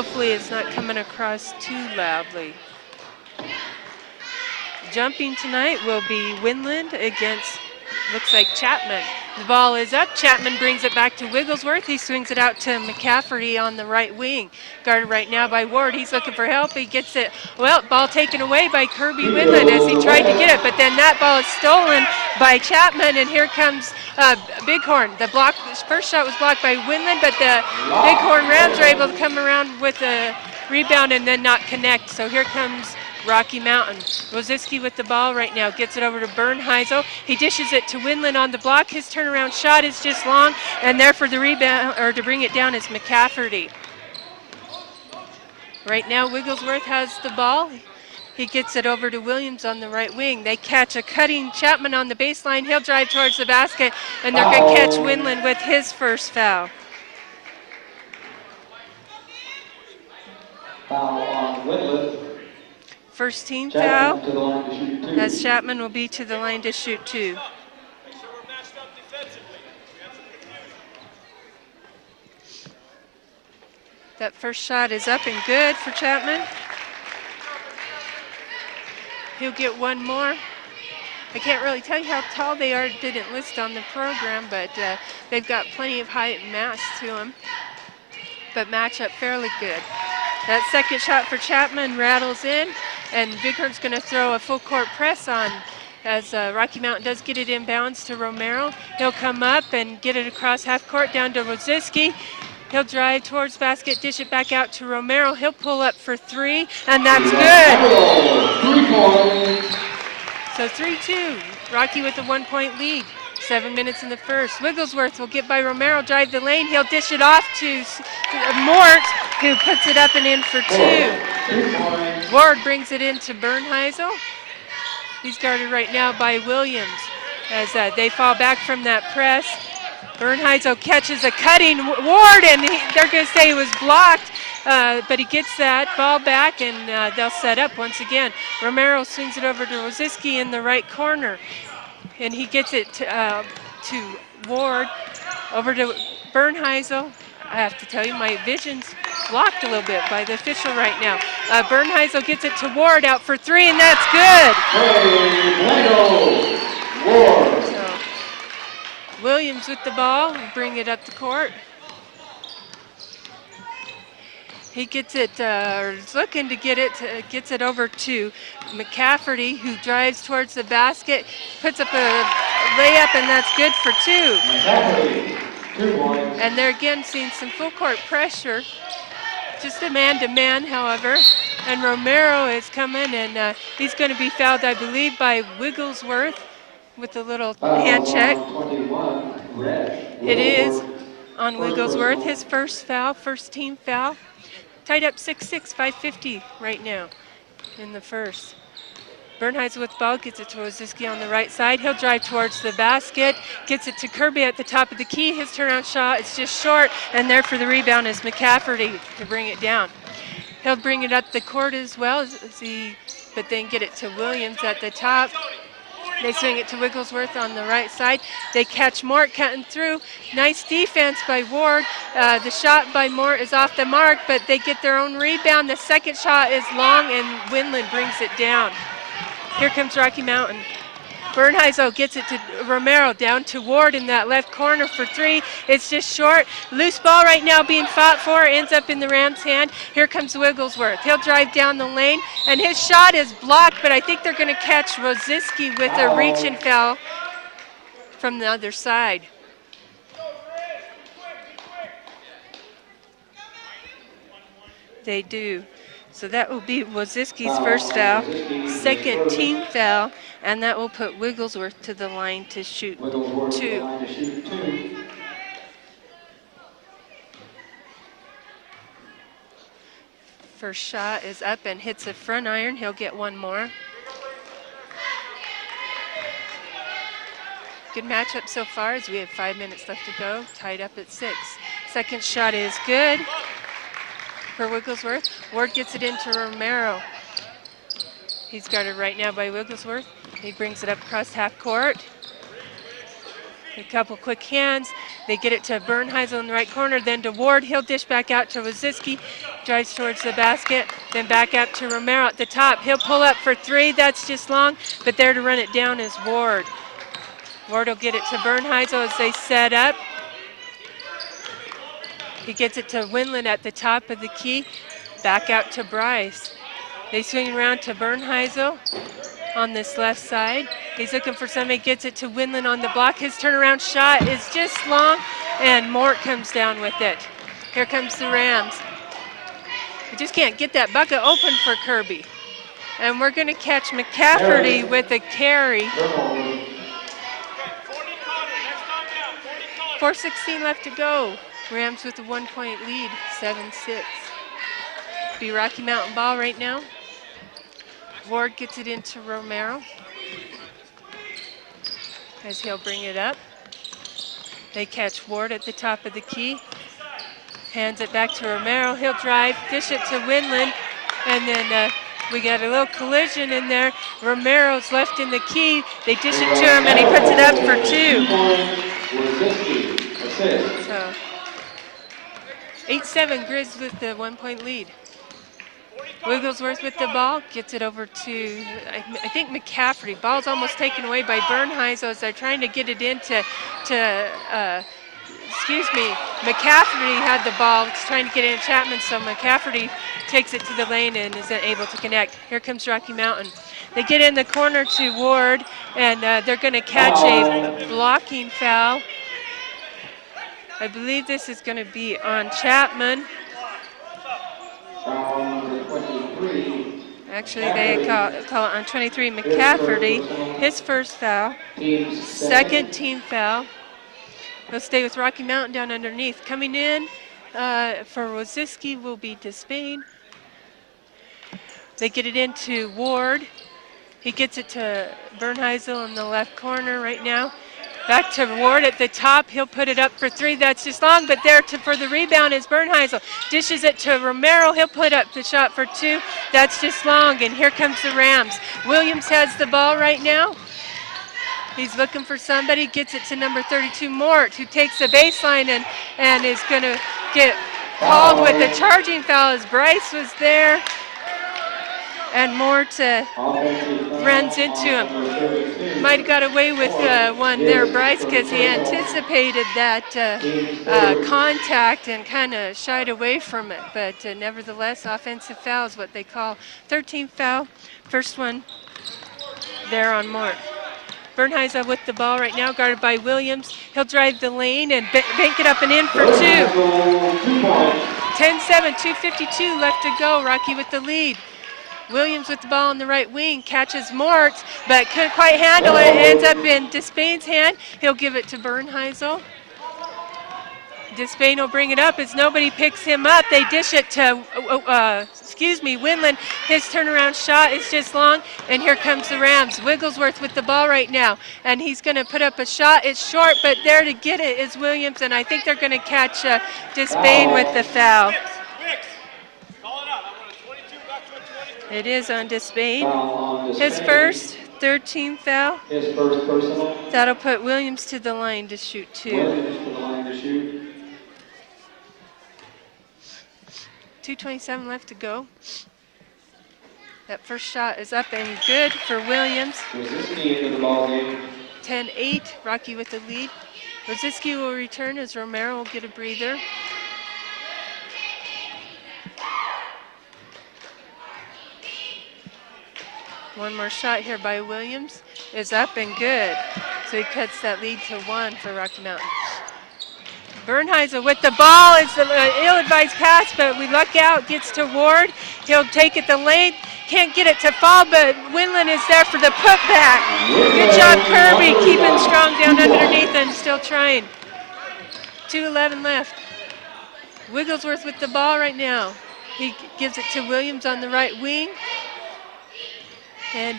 Hopefully it's not coming across too loudly. Jumping tonight will be Winland against, looks like Chapman. The ball is up. Chapman brings it back to Wigglesworth. He swings it out to McCafferty on the right wing. Guarded right now by Ward. He's looking for help. He gets it. Well, ball taken away by Kirby Winland as he tried to get it, but then that ball is stolen by Chapman, and here comes Bighorn. The first shot was blocked by Winland, but the Bighorn Rams are able to come around with a rebound and then not connect. So here comes Rocky Mountain. Woziski with the ball right now, gets it over to Bernheisel. He dishes it to Winland on the block. His turnaround shot is just long, and there for the rebound, or to bring it down, is McCafferty. Right now, Wigglesworth has the ball. He gets it over to Williams on the right wing. They catch a cutting Chapman on the baseline. He'll drive towards the basket, and they're going to catch Winland with his first foul. Foul on Winland. First team foul, as Chapman will be to the line to shoot two. That first shot is up and good for Chapman. He'll get one more. I can't really tell you how tall they are, didn't list on the program, but they've got plenty of height and mass to them, but match up fairly good. That second shot for Chapman rattles in, and Bighorn's going to throw a full court press on as Rocky Mountain does get it inbounds to Romero. He'll come up and get it across half court down to Woziski. He'll drive towards basket, dish it back out to Romero. He'll pull up for three, and that's good. So 3-2, Rocky with a 1-point lead. 7 minutes in the first. Wigglesworth will get by Romero, drive the lane. He'll dish it off to Mort, who puts it up and in for two. Ward brings it into Bernheisel. He's guarded right now by Williams as they fall back from that press. Bernheisel catches a cutting Ward, and they're going to say it was blocked, but he gets that ball back, and they'll set up once again. Romero swings it over to Woziski in the right corner, and he gets it to Ward, over to Bernheisel. I have to tell you, my vision's blocked a little bit by the official right now. Bernheisel gets it to Ward, out for three, and that's good. Ward. So, Williams with the ball, bring it up the court. He gets it, is looking to get it, gets it over to McCafferty, who drives towards the basket, puts up a layup, and that's good for two. McCafferty, 2 points. And they're again seeing some full court pressure, just a man-to-man, however. And Romero is coming, and he's going to be fouled, I believe, by Wigglesworth with a little hand check. 21, red. It is on Wigglesworth, his first foul, first team foul. Tied up 6-6, 5:50 right now in the first. Bernheisel with the ball, gets it to Woziski on the right side. He'll drive towards the basket, gets it to Kirby at the top of the key. His turnaround shot is just short, and there for the rebound is McCafferty to bring it down. He'll bring it up the court as well, but then get it to Williams at the top. They swing it to Wigglesworth on the right side. They catch Mort cutting through. Nice defense by Ward. The shot by Mort is off the mark, but they get their own rebound. The second shot is long, and Winland brings it down. Here comes Rocky Mountain. Bernheisel gets it to Romero, down to Ward in that left corner for three. It's just short. Loose ball right now being fought for, ends up in the Rams' hand. Here comes Wigglesworth. He'll drive down the lane, and his shot is blocked, but I think they're going to catch Woziski with a reach and foul from the other side. They do. So that will be Woziski's first foul, second team foul, and that will put Wigglesworth to the line to shoot two. First shot is up and hits a front iron. He'll get one more. Good matchup so far as we have 5 minutes left to go, tied up at 6. Second shot is good for Wigglesworth. Ward gets it into Romero. He's guarded right now by Wigglesworth. He brings it up across half court. A couple quick hands. They get it to Bernheisel in the right corner, then to Ward. He'll dish back out to Waziski, drives towards the basket, then back up to Romero at the top. He'll pull up for three. That's just long, but there to run it down is Ward. Ward will get it to Bernheisel as they set up. He gets it to Winland at the top of the key, back out to Bryce. They swing around to Bernheisel on this left side. He's looking for somebody, gets it to Winland on the block. His turnaround shot is just long, and Mort comes down with it. Here comes the Rams. We just can't get that bucket open for Kirby. And we're going to catch McCafferty with a carry. 4:16 left to go. Rams with a 1-point lead, 7-6. Be Rocky Mountain ball right now. Ward gets it into Romero as he'll bring it up. They catch Ward at the top of the key. Hands it back to Romero. He'll drive, dish it to Winland, and then we got a little collision in there. Romero's left in the key. They dish it to him, and he puts it up for two. So 8-7, Grizz with the 1-point lead. Wigglesworth with the ball, gets it over to, I think, McCafferty. Ball's almost taken away by Bernheisel as they're trying to get it into, McCafferty had the ball, trying to get it in Chapman, so McCafferty takes it to the lane and isn't able to connect. Here comes Rocky Mountain. They get in the corner to Ward, and they're going to catch a blocking foul. I believe this is going to be on Chapman. Actually, they call it on 23, McCafferty. His first foul. Second team foul. They'll stay with Rocky Mountain down underneath. Coming in for Waziski will be Despain. They get it into Ward. He gets it to Bernheisel in the left corner right now. Back to Ward at the top. He'll put it up for three. That's just long, but there for the rebound is Bernheisel. Dishes it to Romero. He'll put up the shot for two. That's just long, and here comes the Rams. Williams has the ball right now. He's looking for somebody. Gets it to number 32, Mort, who takes the baseline and is going to get called with a charging foul as Bryce was there. And Mort runs into him. Might have got away with one there, Bryce, because he anticipated that contact and kind of shied away from it. But nevertheless, offensive foul is what they call 13th foul. First one there on Mort. Bernheisel with the ball right now, guarded by Williams. He'll drive the lane and bank it up and in for two. 10-7, 2:52 left to go. Rocky with the lead. Williams with the ball on the right wing, catches Mort, but couldn't quite handle it. It ends up in Despain's hand. He'll give it to Bernheisel. Despain will bring it up as nobody picks him up. They dish it to, Winland. His turnaround shot is just long, and here comes the Rams. Wigglesworth with the ball right now, and he's going to put up a shot. It's short, but there to get it is Williams, and I think they're going to catch Despain with the foul. It is on Despain. His first, 13th foul. His first personal. That'll put Williams to the line to shoot two. Williams to the line to shoot. 2:27 left to go. That first shot is up and good for Williams. Waziski into the ball game. 10-8, Rocky with the lead. Waziski will return as Romero will get a breather. One more shot here by Williams is up and good. So he cuts that lead to one for Rocky Mountain. Bernheisel with the ball. It's an ill-advised pass, but we luck out. Gets to Ward. He'll take it the lane. Can't get it to fall, but Winland is there for the putback. Good job, Kirby, keeping strong down underneath and still trying. 2:11 left. Wigglesworth with the ball right now. He gives it to Williams on the right wing. And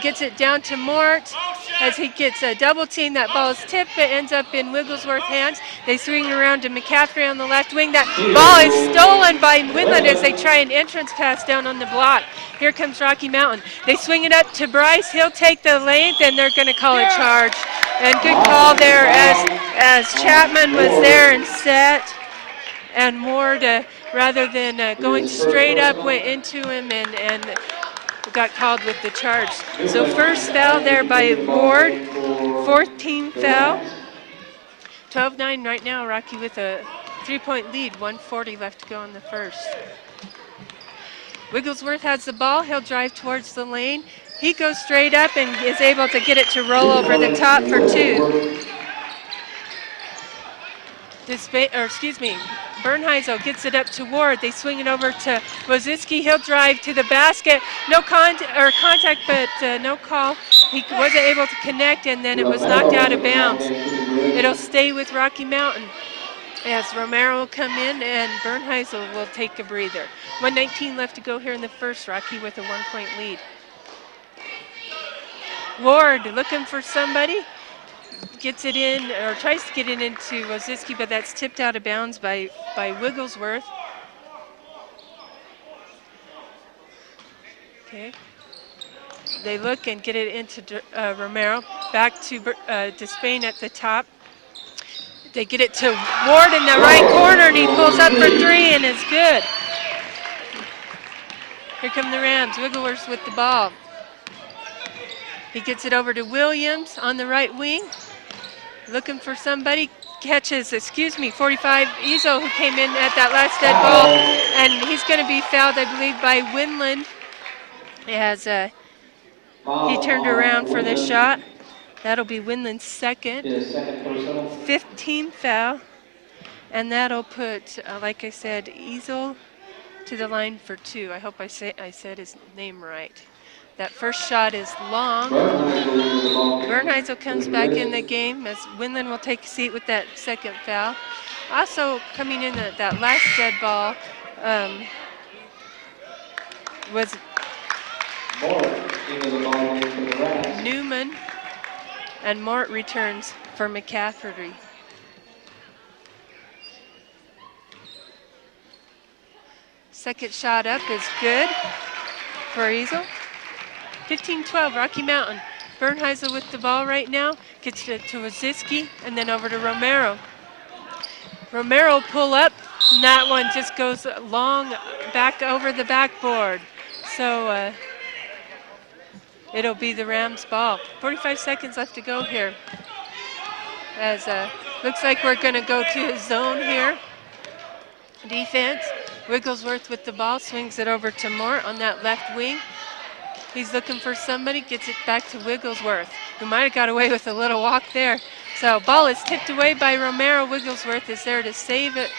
gets it down to Mort as he gets a double team. That ball is tipped, but ends up in Wigglesworth's hands. They swing around to McCafferty on the left wing. That ball is stolen by Winland as they try an entrance pass down on the block. Here comes Rocky Mountain. They swing it up to Bryce. He'll take the length, and they're going to call a charge. And good call there as Chapman was there and set. And Ward, rather than going straight up, went into him and got called with the charge. So first foul there by Ward, fourth team foul. 12-9 right now, Rocky with a 3-point lead, 1:40 left to go in the first. Wigglesworth has the ball. He'll drive towards the lane. He goes straight up and is able to get it to roll over the top for two. Bernheisel gets it up to Ward. They swing it over to Woziski. He'll drive to the basket. No contact, but no call. He wasn't able to connect, and then it was knocked out of bounds. It'll stay with Rocky Mountain as Romero will come in and Bernheisel will take a breather. 1:19 left to go here in the first. Rocky with a 1-point lead. Ward looking for somebody. Gets it in, or tries to get it into Woziski, but that's tipped out of bounds by Wigglesworth. Okay. They look and get it into Romero. Back to Despain at the top. They get it to Ward in the right corner, and he pulls up for three, and it's good. Here come the Rams. Wigglesworth with the ball. He gets it over to Williams on the right wing. Looking for somebody. Catches, 45, Ezo, who came in at that last dead ball. And he's going to be fouled, I believe, by Winland as he turned around for this shot. That'll be Winland's second. 15th foul. And that'll put, like I said, Ezel to the line for two. I hope I said his name right. That first shot is long. Bernheisel comes back in the game as Winland will take a seat with that second foul. Also coming in at that last dead ball was Newman, and Mort returns for McCafferty. Second shot up is good for Ezel. 15-12, Rocky Mountain. Bernheisel with the ball right now. Gets it to Woziski and then over to Romero. Romero pull up, and that one just goes long back over the backboard. So it'll be the Rams' ball. 45 seconds left to go here. As looks like we're going to go to a zone here. Defense. Wigglesworth with the ball, swings it over to Mort on that left wing. He's looking for somebody, gets it back to Wigglesworth, who might have got away with a little walk there. So ball is tipped away by Romero. Wigglesworth is there to save it.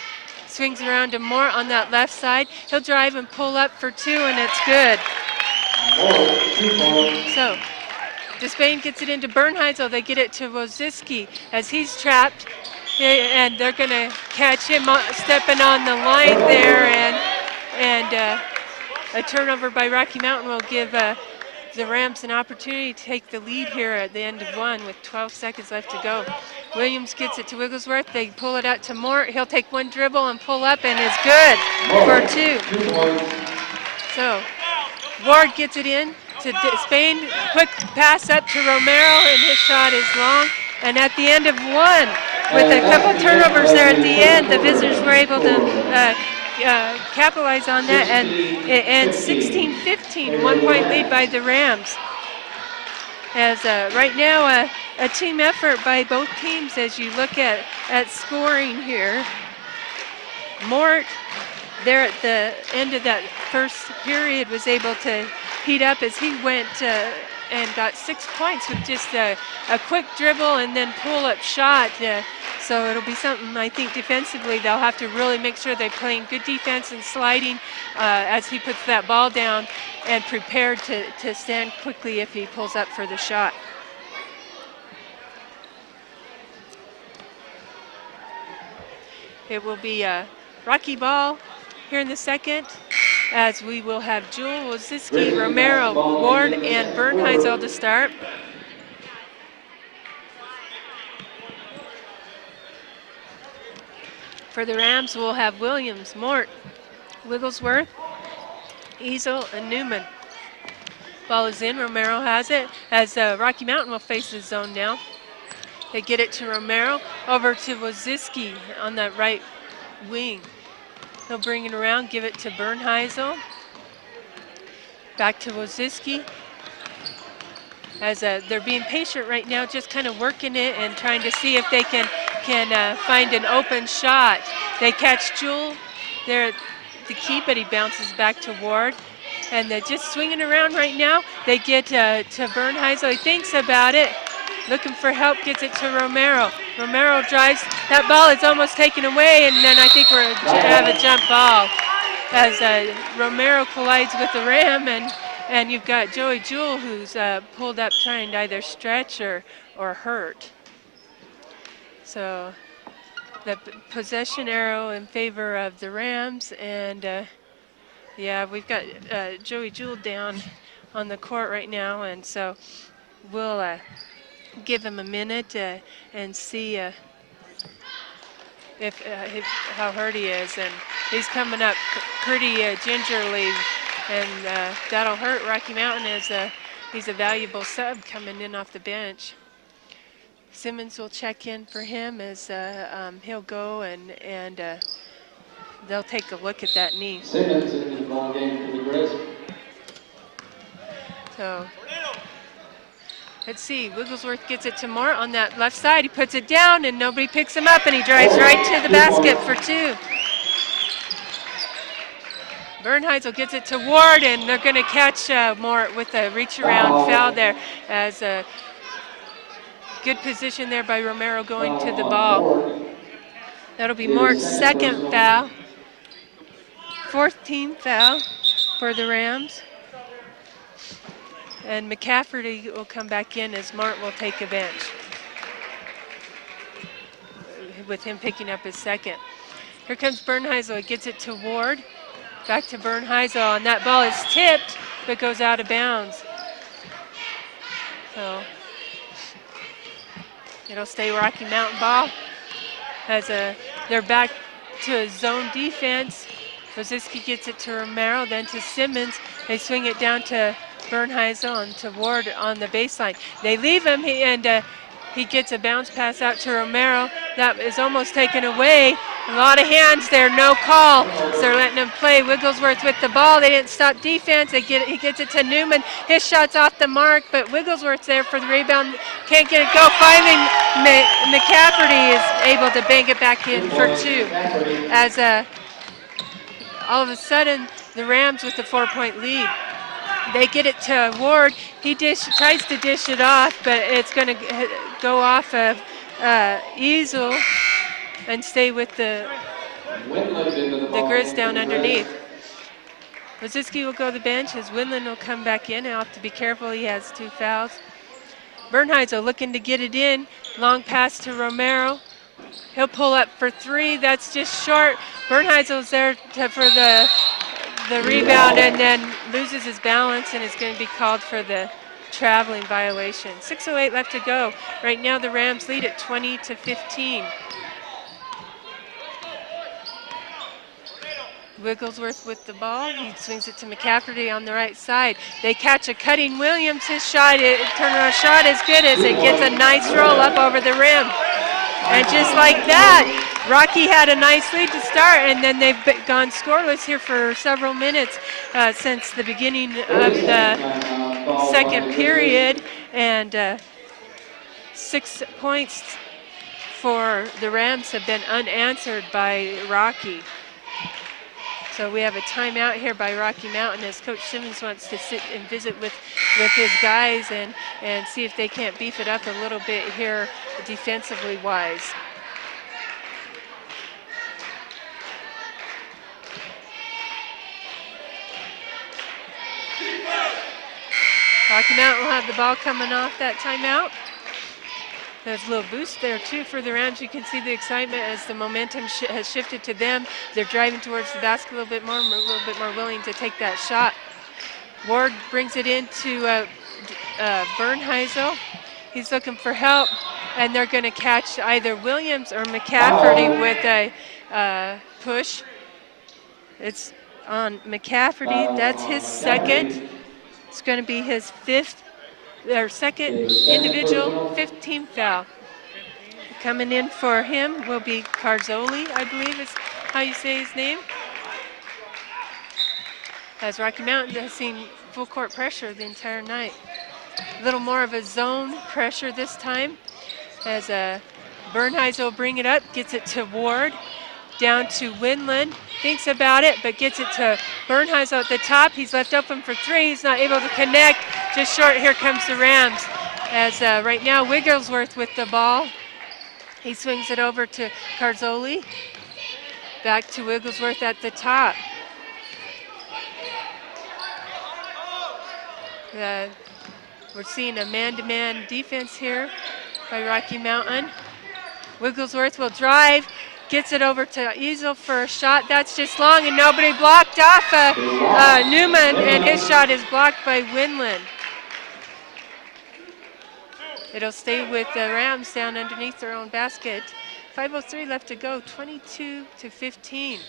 Swings around to Mort on that left side. He'll drive and pull up for two, and it's good. So Despain gets it into Bernheisel. They get it to Woziski as he's trapped. And they're going to catch him stepping on the line there, and a turnover by Rocky Mountain will give the Rams an opportunity to take the lead here at the end of one with 12 seconds left to go. Williams gets it to Wigglesworth. They pull it out to Mort. He'll take one dribble and pull up, and is good for two. So Ward gets it in to Spain. Quick pass up to Romero, and his shot is long. And at the end of one, with a couple turnovers there at the end, the visitors were able to capitalize on that, and it ends 16-15, 1-point lead by the Rams. As right now, a team effort by both teams as you look at scoring here. Mort, there at the end of that first period, was able to heat up as he went and got 6 points with just a quick dribble and then pull-up shot. So it'll be something, I think, defensively they'll have to really make sure they're playing good defense and sliding as he puts that ball down and prepared to stand quickly if he pulls up for the shot. It will be a Rocky ball here in the second, as we will have Jewel, Woziski, Romero, Ward, and Bernheisel to start. For the Rams, we'll have Williams, Mort, Wigglesworth, Ezel, and Newman. Ball is in. Romero has it as Rocky Mountain will face the zone now. They get it to Romero, over to Woziski on that right wing. He'll bring it around, give it to Bernheisel. Back to Woziski. As they're being patient right now, just kind of working it and trying to see if they can find an open shot. They catch Jewel there at the key, but he bounces back to Ward. And they're just swinging around right now. They get to Bernheisel. He thinks about it. Looking for help, gets it to Romero. Romero drives. That ball is almost taken away, and then I think we're going to have a jump ball as Romero collides with the Ram, and you've got Joey Jewell who's pulled up trying to either stretch or hurt. So the possession arrow in favor of the Rams, and yeah, we've got Joey Jewell down on the court right now, and so we'll give him a minute and see if how hurt he is. And he's coming up pretty gingerly, and that'll hurt Rocky Mountain as he's a valuable sub coming in off the bench. Simmons will check in for him as he'll go and they'll take a look at that knee. Simmons in the ball game for the Grizz. So let's see, Wigglesworth gets it to Moore on that left side. He puts it down and nobody picks him up, and he drives right to the basket for two. Bernheisel gets it to Ward, and they're going to catch Moore with a reach around foul there as a good position there by Romero going to the ball. That'll be Moore's second foul. Fourth team foul for the Rams. And McCafferty will come back in as Mart will take a bench, with him picking up his second. Here comes Bernheisel. He gets it to Ward. Back to Bernheisel, and that ball is tipped but goes out of bounds. So it'll stay Rocky Mountain ball as they're back to a zone defense. Woziski gets it to Romero, then to Simmons. They swing it down to Bernheisel and to Ward on the baseline. They leave him, and he gets a bounce pass out to Romero. That is almost taken away. A lot of hands there, no call. So they're letting him play. Wigglesworth with the ball. They didn't stop defense. He gets it to Newman. His shot's off the mark, but Wigglesworth's there for the rebound. Can't get it go. Finally, McCafferty is able to bang it back in for two. As all of a sudden, the Rams with the 4-point lead. They get it to Ward. He tries to dish it off, but it's going to go off of Easel and stay with the Grizz down underneath. Woziski will go to the bench as Winland will come back in. He'll have to be careful. He has two fouls. Bernheisel looking to get it in. Long pass to Romero. He'll pull up for three. That's just short. Bernheisel's there for the rebound, and then loses his balance and is going to be called for the traveling violation. 6:08 left to go. Right now the Rams lead at 20-15. Wigglesworth with the ball. He swings it to McCafferty on the right side. They catch a cutting Williams. His shot, turnaround shot is good as it gets a nice roll up over the rim. And just like that, Rocky had a nice lead to start, and then they've gone scoreless here for several minutes since the beginning of the second period, and 6 points for the Rams have been unanswered by Rocky. So we have a timeout here by Rocky Mountain as Coach Simmons wants to sit and visit with his guys and see if they can't beef it up a little bit here defensively wise. Rocky Mountain will have the ball coming off that timeout. There's a little boost there too for the Rams. You can see the excitement as the momentum has shifted to them. They're driving towards the basket a little bit more willing to take that shot. Ward brings it into Bernheisel. He's looking for help, and they're going to catch either Williams or McCafferty with a push. It's on McCafferty. That's his second. It's going to be his second Second individual, personal. 15th foul. Coming in for him will be Carzoli, I believe is how you say his name. As Rocky Mountain has seen full court pressure the entire night. A little more of a zone pressure this time as Bernheis will bring it up, gets it to Ward, down to Winland, thinks about it, but gets it to Bernheis at the top. He's left open for three, he's not able to connect, just short. Here comes the Rams as right now Wigglesworth with the ball. He swings it over to Carzoli, back to Wigglesworth at the top. We're seeing a man-to-man defense here by Rocky Mountain. Wigglesworth will drive, gets it over to Easel for a shot. That's just long, and nobody blocked off Newman, and his shot is blocked by Winland. It'll stay with the Rams down underneath their own basket. 5:03 left to go, 22-15.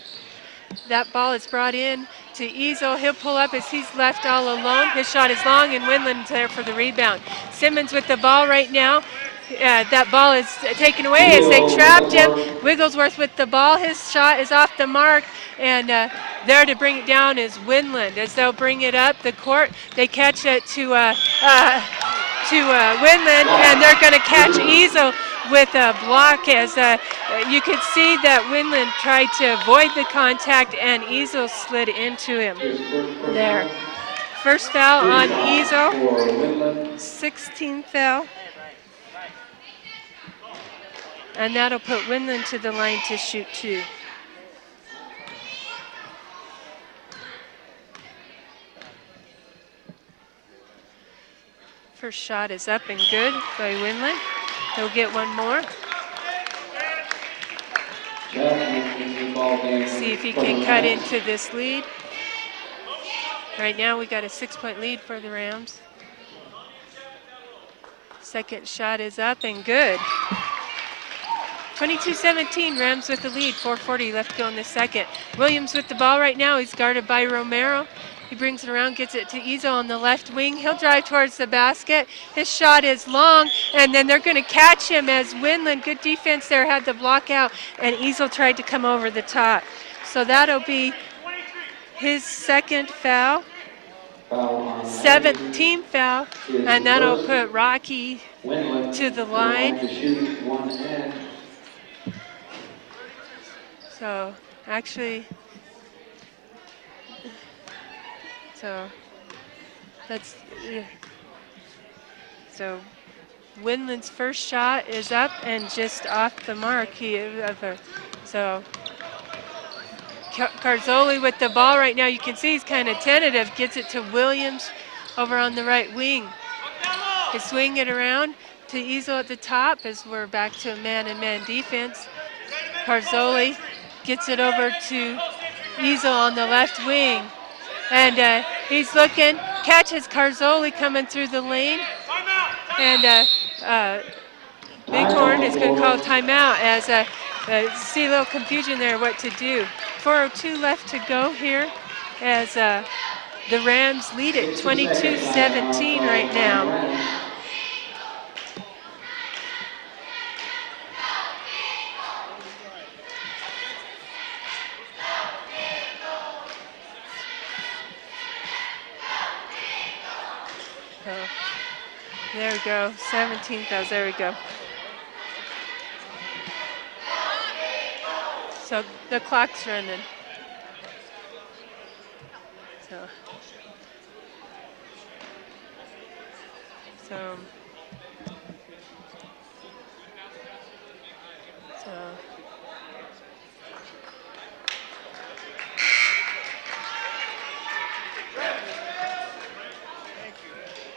That ball is brought in to Easel. He'll pull up as he's left all alone. His shot is long, and Winland's there for the rebound. Simmons with the ball right now. That ball is taken away as they trapped him. Wigglesworth with the ball. His shot is off the mark, and there to bring it down is Winland. As they'll bring it up the court, they catch it to Winland, and they're going to catch Easel with a block as you could see that Winland tried to avoid the contact, and Easel slid into him there. First foul on Easel, 16th foul. And that'll put Winland to the line to shoot two. First shot is up and good by Winland. He'll get one more. See if he can cut into this lead. Right now we got a 6-point lead for the Rams. Second shot is up and good. 22-17, Rams with the lead, 4:40 left to go in the second. Williams with the ball right now, he's guarded by Romero. He brings it around, gets it to Easel on the left wing. He'll drive towards the basket. His shot is long, and then they're gonna catch him as Winland, good defense there, had the block out, and Easel tried to come over the top. So that'll be his second foul, 17th foul, and that'll put Rocky to the line. So actually, so Winland's first shot is up and just off the mark. So Carzoli with the ball right now. You can see he's kind of tentative. Gets it to Williams over on the right wing. They swing it around to Easel at the top as we're back to a man-and-man defense. Carzoli gets it over to Easel on the left wing. And he's looking, catches Carzoli coming through the lane. And Bighorn is going to call timeout as see a little confusion there what to do. 4:02 left to go here as the Rams lead it 22-17 right now. There we go, 17 fouls, there we go. So the clock's running. So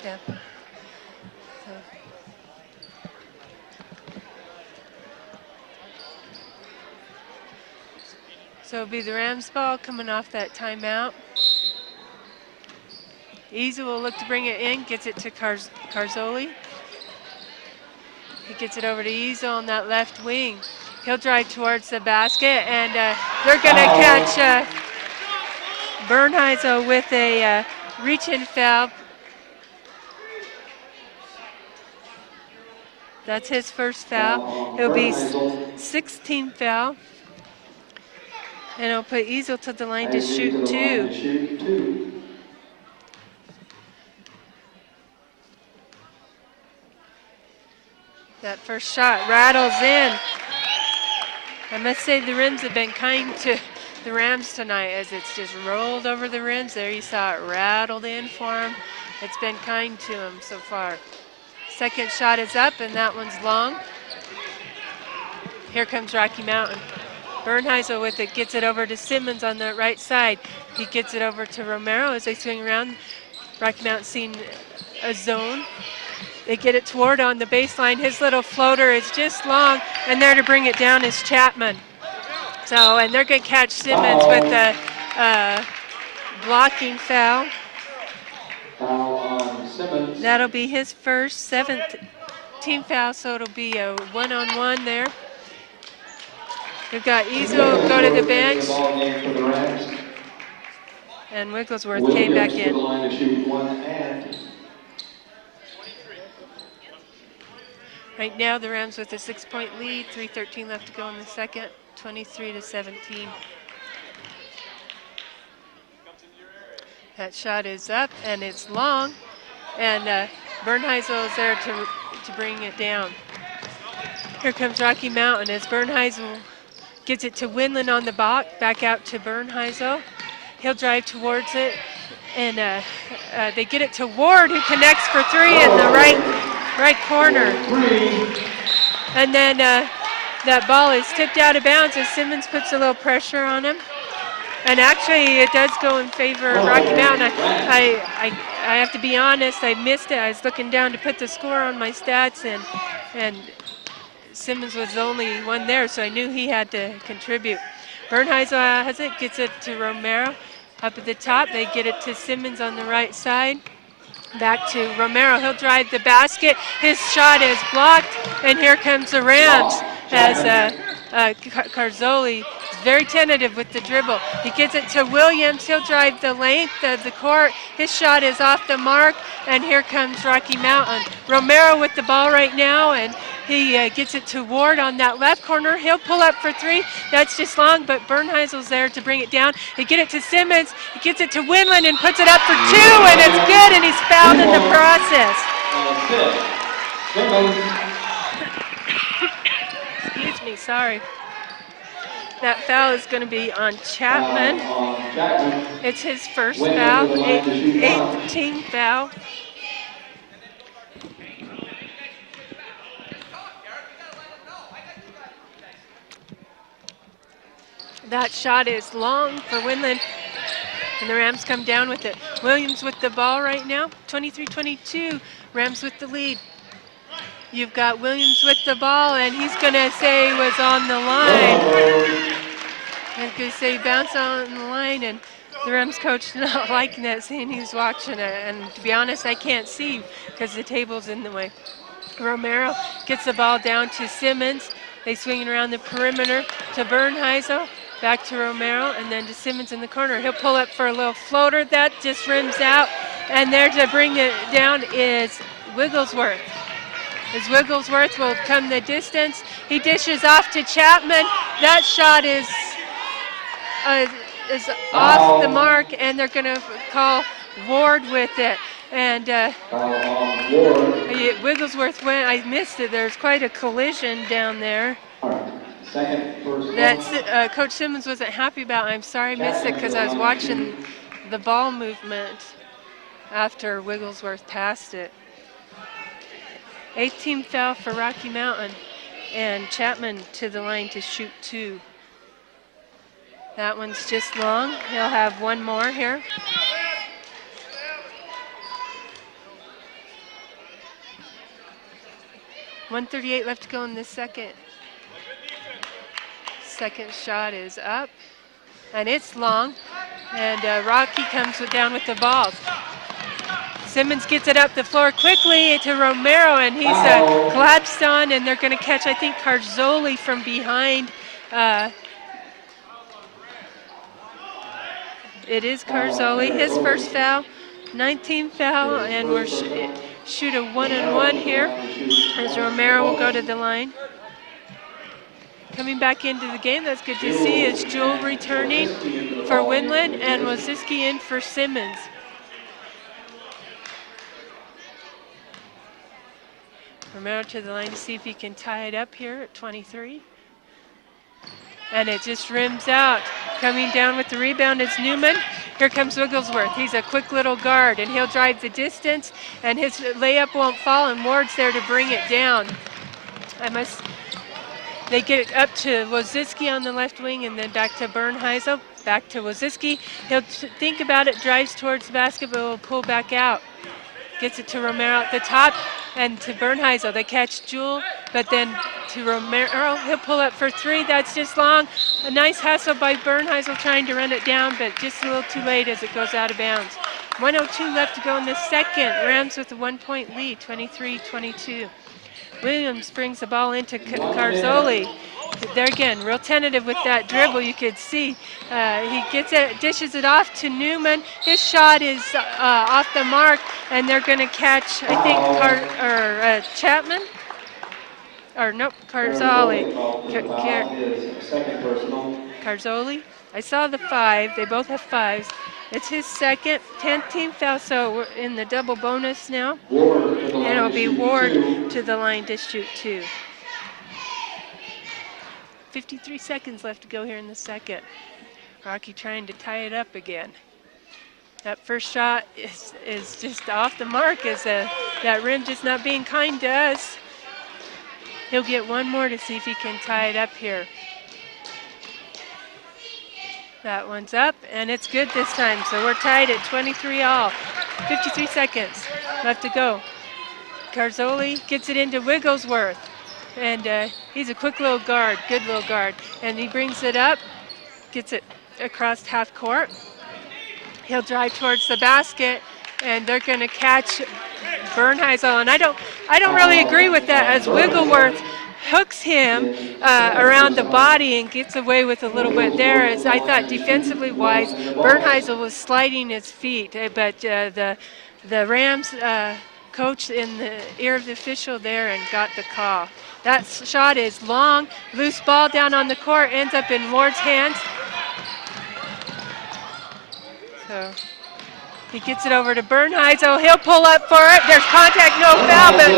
yeah. So it'll be the Rams ball coming off that timeout. Easel will look to bring it in, gets it to Carzoli. He gets it over to Easel on that left wing. He'll drive towards the basket, and they're going to catch Bernheisel with a reach-in foul, That's his first Foul foul. on It'll be Bernheisel. 16 foul. And it'll put Easel to the line to Isaac shoot to the line two. to shoot 2. That first shot rattles in. I must say the rims have been kind to the Rams tonight as it's just rolled over the rims. There you saw it rattled in for them. It's been kind to them so far. Second shot is up and that one's long. Here comes Rocky Mountain. Bernheisel with it, gets it over to Simmons on the right side. He gets it over to Romero as they swing around. Rocky Mountain seeing a zone. They get it toward on the baseline. His little floater is just long, and there to bring it down is Chapman. So, and they're going to catch Simmons with a blocking foul. Foul on Simmons. That'll be his first, 7th team foul, so it'll be a one-on-one there. We've got Easel go to the bench, Ball game for the Rams. and Wigglesworth came back Williams to the in. line to shoot 1 and. Right now, the Rams with a 6-point lead, 3:13 left to go in the second, 23-17. That shot is up and it's long, and Bernheisel is there to bring it down. Here comes Rocky Mountain as Bernheisel gets it to Winland on the back out to Bernheisel. He'll drive towards it, and they get it to Ward, who connects for 3 in the right corner. And then that ball is tipped out of bounds as Simmons puts a little pressure on him. And actually, it does go in favor of Rocky Mountain. I have to be honest, I missed it. I was looking down to put the score on my stats, and Simmons was the only one there, so I knew he had to contribute. Bernheisel has it, gets it to Romero. Up at the top, they get it to Simmons on the right side. Back to Romero, he'll drive the basket. His shot is blocked, and here comes the Rams as Carzoli is very tentative with the dribble. He gets it to Williams, he'll drive the length of the court. His shot is off the mark, and here comes Rocky Mountain. Romero with the ball right now, and he gets it to Ward on that left corner. He'll pull up for 3. That's just long, but Bernheisel's there to bring it down. They get it to Simmons. He gets it to Winland and puts it up for 2, and it's good, and he's fouled in the process. Excuse me, sorry. That foul is going to be on Chapman. It's his first foul, 8th team foul. That shot is long for Winland, and the Rams come down with it. Williams with the ball right now, 23-22, Rams with the lead. You've got Williams with the ball, and he's going to say he was on the line. He's going to say bounce on the line, and the Rams coach not liking that, saying he's watching it. And to be honest, I can't see because the table's in the way. Romero gets the ball down to Simmons. They swing it around the perimeter to Bernheisel. Back to Romero, and then to Simmons in the corner. He'll pull up for a little floater. That just rims out. And there to bring it down is Wigglesworth. As Wigglesworth will come the distance. He dishes off to Chapman. That shot is off the mark, and they're going to call Ward with it. And Wigglesworth went, I missed it. There's quite a collision down there. That Coach Simmons wasn't happy about. I'm sorry I missed it because I was watching the ball movement after Wigglesworth passed it. 8th team foul for Rocky Mountain, and Chapman to the line to shoot 2. That one's just long. He'll have one more here. .138 left to go in the second. Second shot is up, and it's long, and Rocky comes down with the ball. Simmons gets it up the floor quickly to Romero, and he's collapsed on, and they're going to catch, I think, Carzoli from behind. It is Carzoli, his first foul, 19th foul, and shoot a one-on-one here as Romero will go to the line. Coming back into the game, that's good to see, is Jewel returning for Winland and Woziski in for Simmons. Romero to the line to see if he can tie it up here at 23. And it just rims out. Coming down with the rebound is Newman. Here comes Wigglesworth. He's a quick little guard, and he'll drive the distance, and his layup won't fall, and Ward's there to bring it down. They get it up to Woziski on the left wing, and then back to Bernheisel, back to Woziski. He'll think about it, drives towards the basket, but will pull back out. Gets it to Romero at the top, and to Bernheisel. They catch Jewel, but then to Romero, he'll pull up for three. That's just long. A nice hustle by Bernheisel trying to run it down, but just a little too late as it goes out of bounds. 1:02 left to go in the second. Rams with a 1-point lead, 23-22. Williams brings the ball into Carzoli. There again, real tentative with that dribble, you could see. He gets it, dishes it off to Newman. His shot is off the mark, and they're going to catch, I think, Chapman? Or nope, Carzoli. Carzoli? I saw the 5. They both have 5s. It's his second, 10th team foul, so we're in the double bonus now. And it'll be Ward to the line to shoot 2. 53 seconds left to go here in the second. Rocky trying to tie it up again. That first shot is just off the mark as that rim just not being kind to us. He'll get one more to see if he can tie it up here. That one's up, and it's good this time. So we're tied at 23 all. 53 seconds left to go. Carzoli gets it into Wigglesworth. And he's a quick little guard, good little guard. And he brings it up, gets it across half court. He'll drive towards the basket, and they're going to catch Bernheisel. And I don't really agree with that, as Wigglesworth hooks him around the body and gets away with a little bit there. As I thought defensively wise, Bernheisel was sliding his feet, but the Rams coach in the ear of the official there and got the call. That shot is long, loose ball down on the court, ends up in Ward's hands. So he gets it over to Bernheisel. He'll pull up for it. There's contact, no foul, but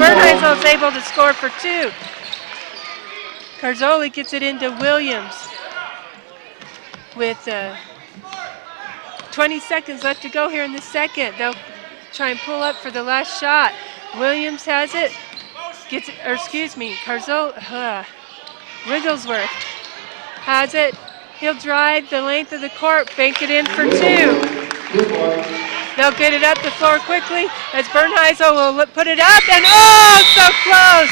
Bernheisel is able to score for 2. Carzoli gets it into Williams with 20 seconds left to go here in the second. They'll try and pull up for the last shot. Williams has it. Gets it, or excuse me, Wigglesworth has it. He'll drive the length of the court, bank it in for 2. They'll get it up the floor quickly as Bernheisel will put it up, and oh, so close.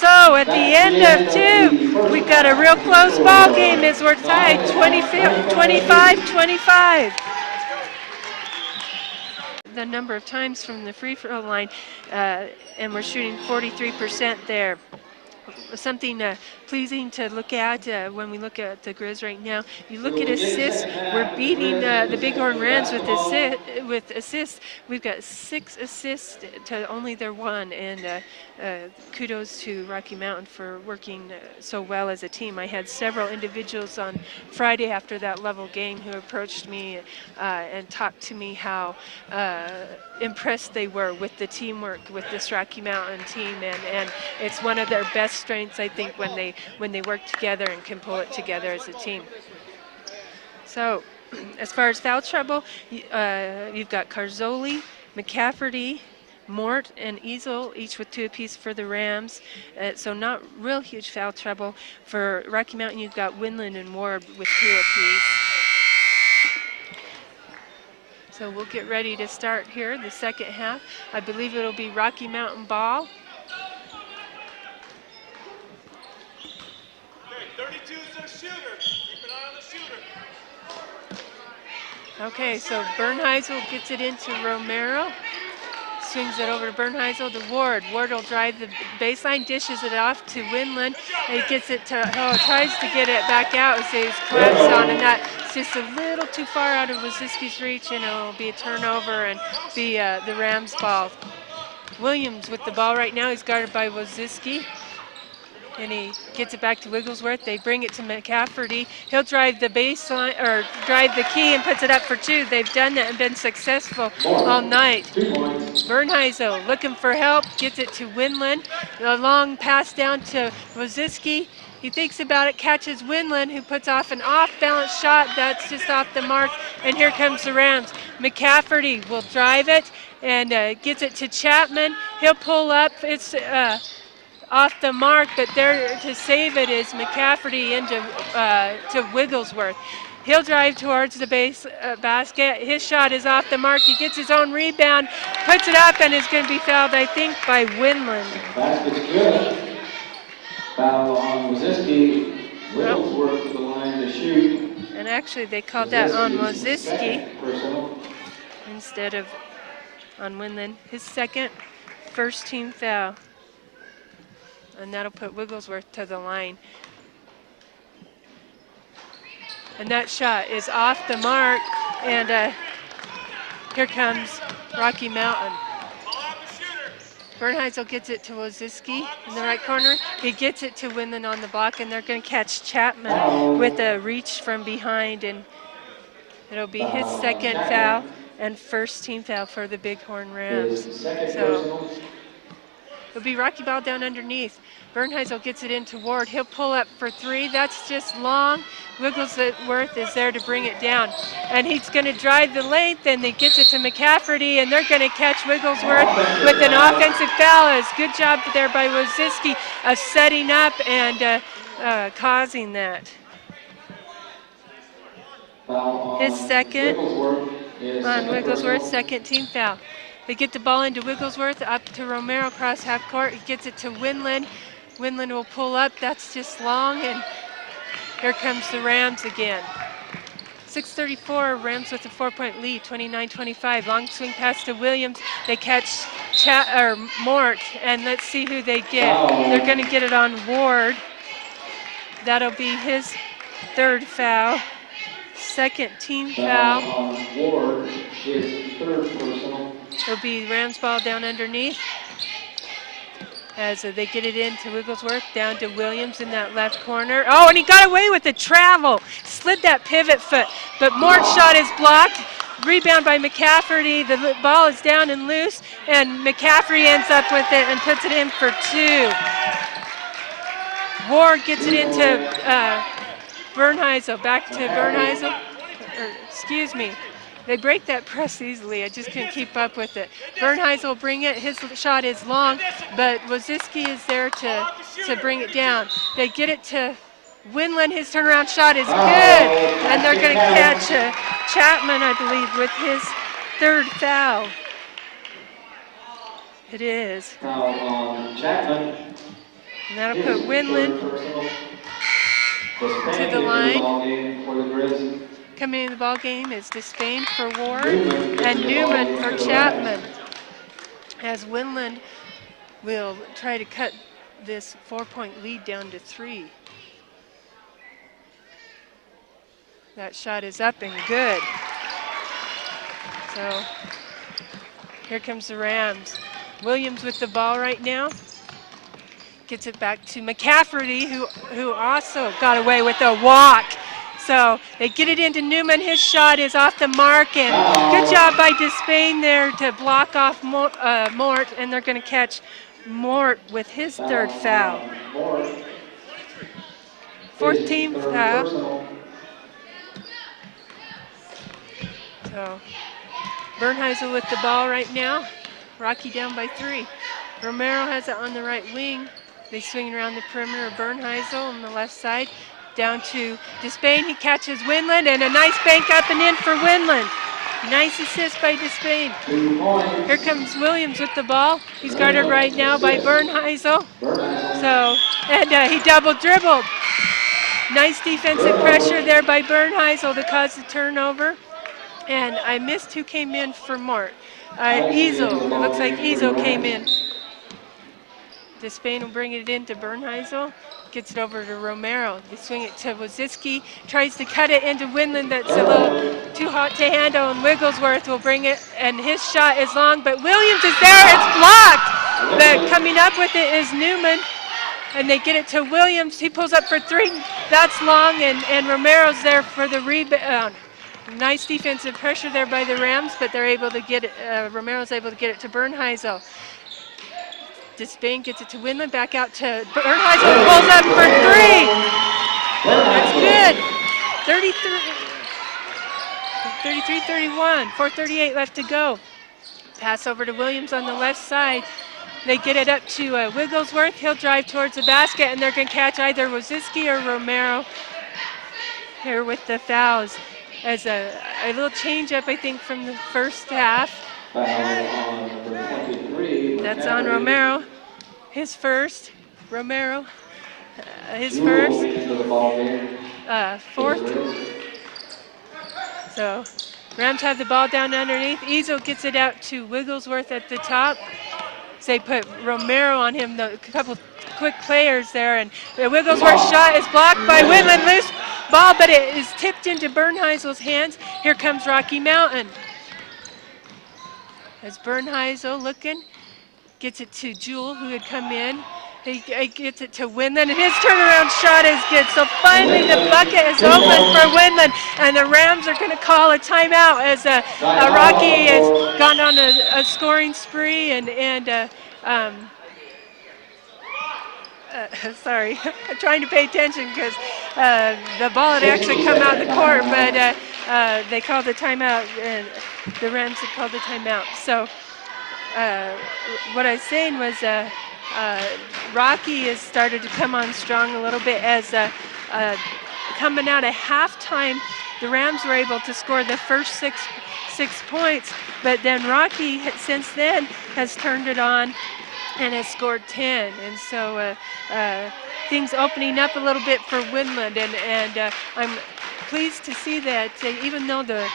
So at the end of 2, we've got a real close ball game as we're tied 25-25. The number of times from the free throw line, and we're shooting 43% there. Something pleasing to look at when we look at the Grizz right now. You look at assists, we're beating the Bighorn Rams with assists. We've got 6 assists to only their 1, and kudos to Rocky Mountain for working so well as a team. I had several individuals on Friday after that level game who approached me and talked to me how impressed they were with the teamwork with this Rocky Mountain team, and it's one of their best strengths, I think, when they work together and can pull it together as a team. So as far as foul trouble, you've got Carzoli, McCafferty, Mort, and Easel, each with 2 apiece for the Rams. So not real huge foul trouble. For Rocky Mountain, you've got Winland and Ward with 2 apiece. So we'll get ready to start here the second half. I believe it'll be Rocky Mountain ball. Okay, 32 is their shooter. Keep an eye on the shooter. Okay, so Bernheisel gets it into Romero. Swings it over to Bernheisel to Ward. Ward will drive the baseline, dishes it off to Winland. And he gets it to, tries to get it back out as he's collapsed on, and that's just a little too far out of Woziski's reach, and it'll be a turnover and be the Rams ball. Williams with the ball right now. He's guarded by Woziski. And he gets it back to Wigglesworth. They bring it to McCafferty. He'll drive the baseline, or drive the key and puts it up for two. They've done that and been successful all night. Bernheisel looking for help, gets it to Winland. A long pass down to Woziski. He thinks about it, catches Winland, who puts off an off-balance shot that's just off the mark. And here comes the Rams. McCafferty will drive it and gets it to Chapman. He'll pull up. It's off the mark, but there to save it is McCafferty into to Wigglesworth. He'll drive towards the basket. His shot is off the mark. He gets his own rebound, puts it up, and is going to be fouled, I think, by Winland. Basket's good. Foul on Woziski. Wigglesworth to the line to shoot. And actually, they called that on Woziski Second personal. instead of on Winland. His second, first team foul. And that'll put Wigglesworth to the line. And that shot is off the mark, and here comes Rocky Mountain. Bernheisel gets it to Woziski in the right corner. He gets it to Winland on the block, and they're going to catch Chapman with a reach from behind, and it'll be his second foul and first team foul for the Bighorn Rams. So it'll be Rocky ball down underneath. Bernheisel gets it into Ward. He'll pull up for three. That's just long. Wigglesworth is there to bring it down. And he's going to drive the length, and he gets it to McCafferty, and they're going to catch Wigglesworth with an offensive foul. It's good job there by Woziski of setting up and causing that. His second on Wigglesworth, second team foul. They get the ball into Wigglesworth, up to Romero, across half court. He gets it to Winland. Winland will pull up. That's just long, and here comes the Rams again. 6:34, Rams with a 4-point lead, 29-25. Long swing pass to Williams. They catch Mort, and let's see who they get. They're going to get it on Ward. That'll be his third foul. Second team foul. Ward is third personal. It'll be Rams ball down underneath as they get it into Wigglesworth, down to Williams in that left corner. Oh, and he got away with the travel. Slid that pivot foot, but Mort's shot is blocked. Rebound by McCafferty. The ball is down and loose, and McCafferty ends up with it and puts it in for two. Ward gets it into Bernheisel. Back to Bernheisel. Excuse me. They break that press easily. I just couldn't keep up with it. Bernheisel will bring it. His shot is long, but Woziski is there to bring it down. They get it to Winland. His turnaround shot is good, and they're going to catch Chapman, I believe, with his third foul. It is. Foul on Chapman. And that'll put Winland to the line. Coming in the ball game is Despain for Ward and Newman for Chapman. As Winland will try to cut this 4-point lead down to 3. That shot is up and good. So here comes the Rams. Williams with the ball right now. Gets it back to McCafferty, who also got away with a walk. So they get it into Newman. His shot is off the mark, and good job by Despain there to block off Mort, and they're going to catch Mort with his third foul. Fourth team foul. So Bernheisel with the ball right now. Rocky down by 3. Romero has it on the right wing. They swing around the perimeter. Bernheisel on the left side. Down to Despain. He catches Winland, and a nice bank up and in for Winland. Nice assist by Despain. Here comes Williams with the ball. He's guarded right now by Bernheisel. So, and he double dribbled. Nice defensive pressure there by Bernheisel to cause the turnover. And I missed who came in for Mort. Ezel. It looks like Ezel came in. Despain will bring it into Bernheisel. gets it over to Romero. They swing it to Woziski, tries to cut it into Winland. That's a little too hot to handle, and Wigglesworth will bring it, and his shot is long, but Williams is there. It's blocked. But coming up with it is Newman, and they get it to Williams. He pulls up for three. That's long, and Romero's there for the rebound. Nice defensive pressure there by the Rams, but they're able to get it. Romero's able to get it to Bernheisel. Despain gets it to Winland, back out to Bernheisel, pulls up for three. That's good. 33-31, 4:38 left to go. Pass over to Williams on the left side. They get it up to Wigglesworth. He'll drive towards the basket, and they're going to catch either Woziski or Romero here with the fouls. As a little change up, I think, from the first half. That's on Romero. His first. Romero. His first. Fourth. So Rams have the ball down underneath. Ezo gets it out to Wigglesworth at the top. So they put Romero on him, a couple quick players there, and the Wigglesworth shot is blocked by Winland. Loose ball, but it is tipped into Bernheisel's hands. Here comes Rocky Mountain. As Bernheisel looking, gets it to Jewell, who had come in. He gets it to Winland, and his turnaround shot is good. So finally the bucket is open for Winland, and the Rams are going to call a timeout as Rocky has gone on a scoring spree, sorry, I'm trying to pay attention because the ball had actually come out of the court, but they called the timeout, and the Rams had called the timeout. So what I was saying was Rocky has started to come on strong a little bit as coming out of halftime, the Rams were able to score the first six points, but then Rocky since then has turned it on and has scored 10. And so things opening up a little bit for Winland, and I'm pleased to see that even though the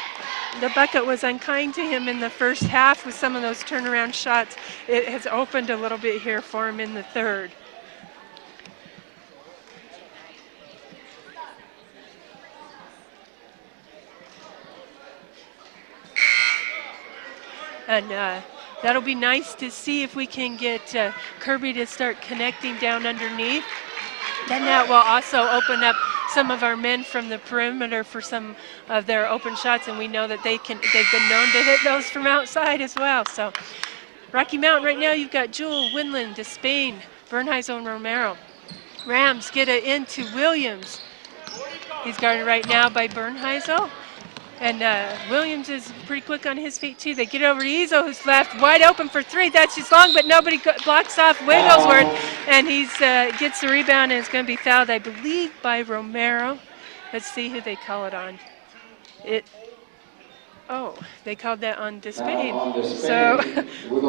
bucket was unkind to him in the first half with some of those turnaround shots, it has opened a little bit here for him in the third. And that'll be nice to see if we can get Kirby to start connecting down underneath. Then that will also open up some of our men from the perimeter for some of their open shots, and we know that they've been known to hit those from outside as well. So Rocky Mountain right now, you've got Jewell, Winland, Despain, Bernheisel, and Romero. Rams get it into Williams. He's guarded right now by Bernheisel. And Williams is pretty quick on his feet, too. They get it over to Ezo, who's left wide open for three. That's just long, but nobody blocks off Wigglesworth. And he gets the rebound, and it's going to be fouled, I believe, by Romero. Let's see who they call it on. They called that on Despain. So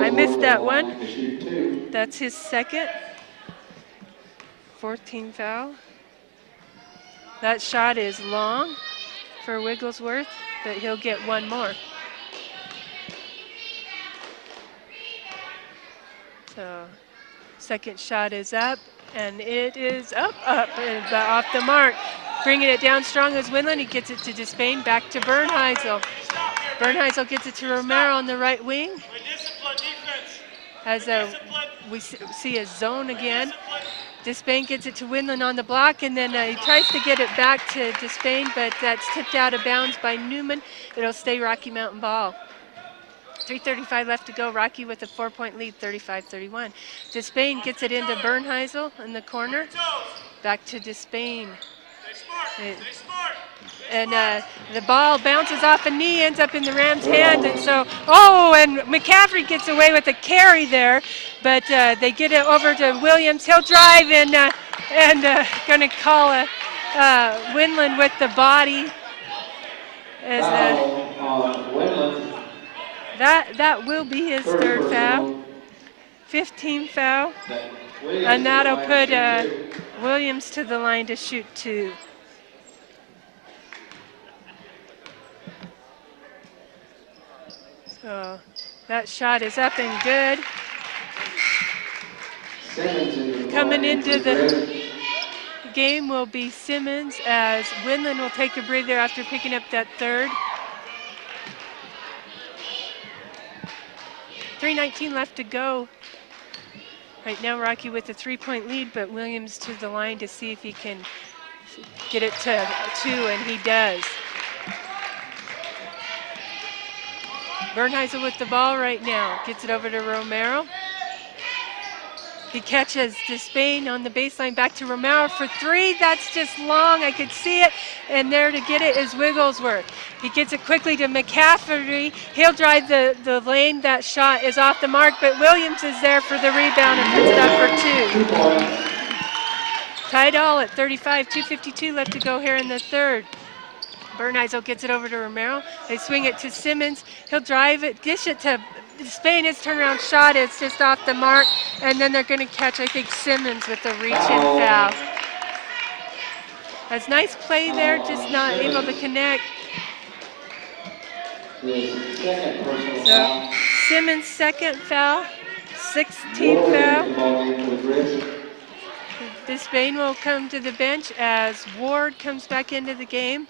I missed that one. That's his second. 14th foul. That shot is long for Wigglesworth, but he'll get one more. So second shot is up, and it is up, and off the mark. Bringing it down strong is Winland. He gets it to Despain, back to Bernheisel. Bernheisel gets it to Romero on the right wing. As we see a zone again. Despain gets it to Winland on the block, and then he tries to get it back to Despain, but that's tipped out of bounds by Newman. It'll stay Rocky Mountain ball. 3:35 left to go. Rocky with a 4-point lead, 35-31. Despain gets it into Bernheisel in the corner. Back to Despain. And the ball bounces off a knee, ends up in the Rams' hand, and so, and McCaffrey gets away with a carry there, but they get it over to Williams. He'll drive and going to call a Winland with the body. As that will be his third foul, 15th foul, and that'll put Williams to the line to shoot 2. So that shot is up and good. Coming into the game will be Simmons, as Winland will take a breather after picking up that third. 3:19 left to go. Right now, Rocky with a 3-point lead, but Williams to the line to see if he can get it to 2, and he does. Bernheisel with the ball right now. Gets it over to Romero. He catches Despain on the baseline, back to Romero for 3. That's just long, I could see it. And there to get it is Wigglesworth. He gets it quickly to McCafferty. He'll drive the lane. That shot is off the mark, but Williams is there for the rebound and puts it up for 2. Tied all at 35, 2:52 left to go here in the third. Bernheisel gets it over to Romero. They swing it to Simmons. He'll drive it, dish it to Spain. His turnaround shot is just off the mark, and then they're going to catch, I think, Simmons with the reach-in foul. That's nice play there, just not able to connect. So Simmons' second foul, 16th foul. Despain will come to the bench as Ward comes back into the game.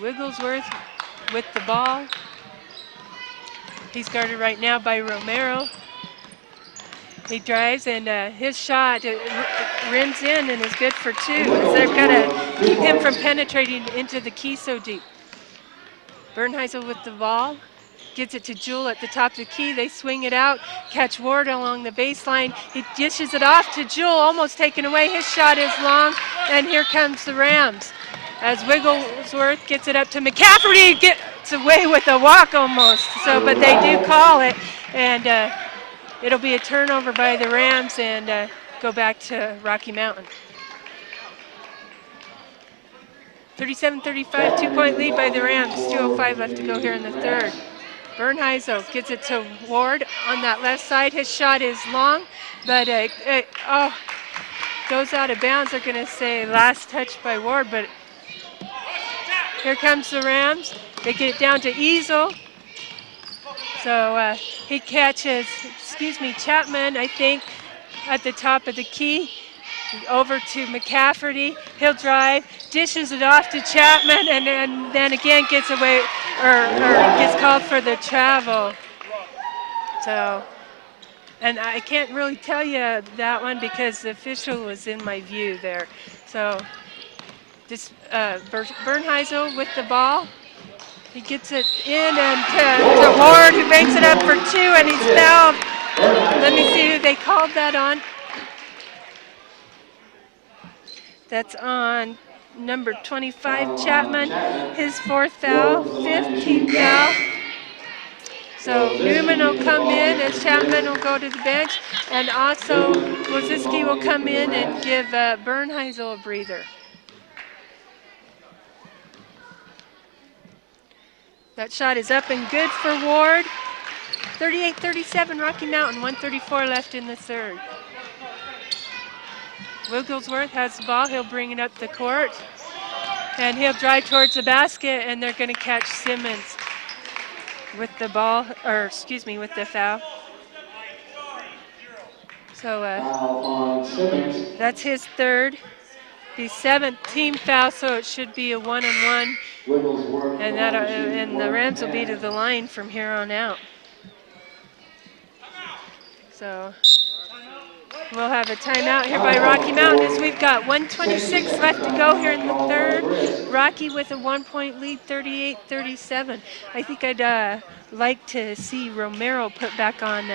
Wigglesworth with the ball. He's guarded right now by Romero. He drives, and his shot rims in and is good for 2. So they've got to keep him from penetrating into the key so deep. Bernheisel with the ball. Gets it to Jewell at the top of the key. They swing it out. Catch Ward along the baseline. He dishes it off to Jewell, almost taken away. His shot is long, and here comes the Rams. As Wigglesworth gets it up to McCafferty, gets away with a walk almost. So, but they do call it, and it'll be a turnover by the Rams and go back to Rocky Mountain. 37-35, 2-point lead by the Rams. 2:05 left to go here in the third. Bernheisel gets it to Ward on that left side. His shot is long, but goes out of bounds. They're going to say last touch by Ward, but here comes the Rams. They get it down to Easel. So he catches, Chapman, I think, at the top of the key. Over to McCafferty. He'll drive, dishes it off to Chapman, and then again gets away, or gets called for the travel. So, and I can't really tell you that one because the official was in my view there. So, this Bernheisel with the ball. He gets it in and to Ward, who banks it up for 2, and he's fouled. Let me see who they called that on. That's on number 25, Chapman, his 4th foul, 15th foul. So Newman will come in as Chapman will go to the bench, and also Woziski will come in and give Bernheisel a breather. That shot is up and good for Ward. 38-37, Rocky Mountain, 1:34 left in the third. Wigglesworth has the ball. He'll bring it up the court, and he'll drive towards the basket, and they're going to catch Simmons with the ball, with the foul. So that's his third, the 7th team foul, so it should be a 1-and-1, and the Rams will be to the line from here on out. So we'll have a timeout here by Rocky Mountain as we've got 1:26 left to go here in the third. Rocky with a 1-point lead, 38-37. I think I'd like to see Romero put back on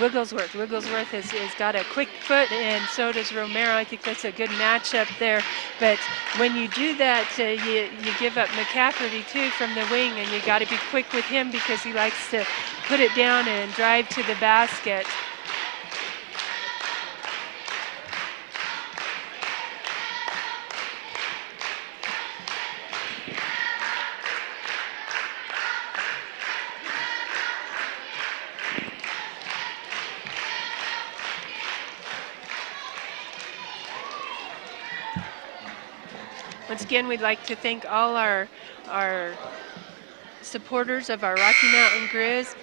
Wigglesworth. Wigglesworth has got a quick foot, and so does Romero. I think that's a good matchup there. But when you do that, you give up McCafferty too from the wing, and you got to be quick with him because he likes to put it down and drive to the basket. Once again, we'd like to thank all our supporters of our Rocky Mountain Grizz.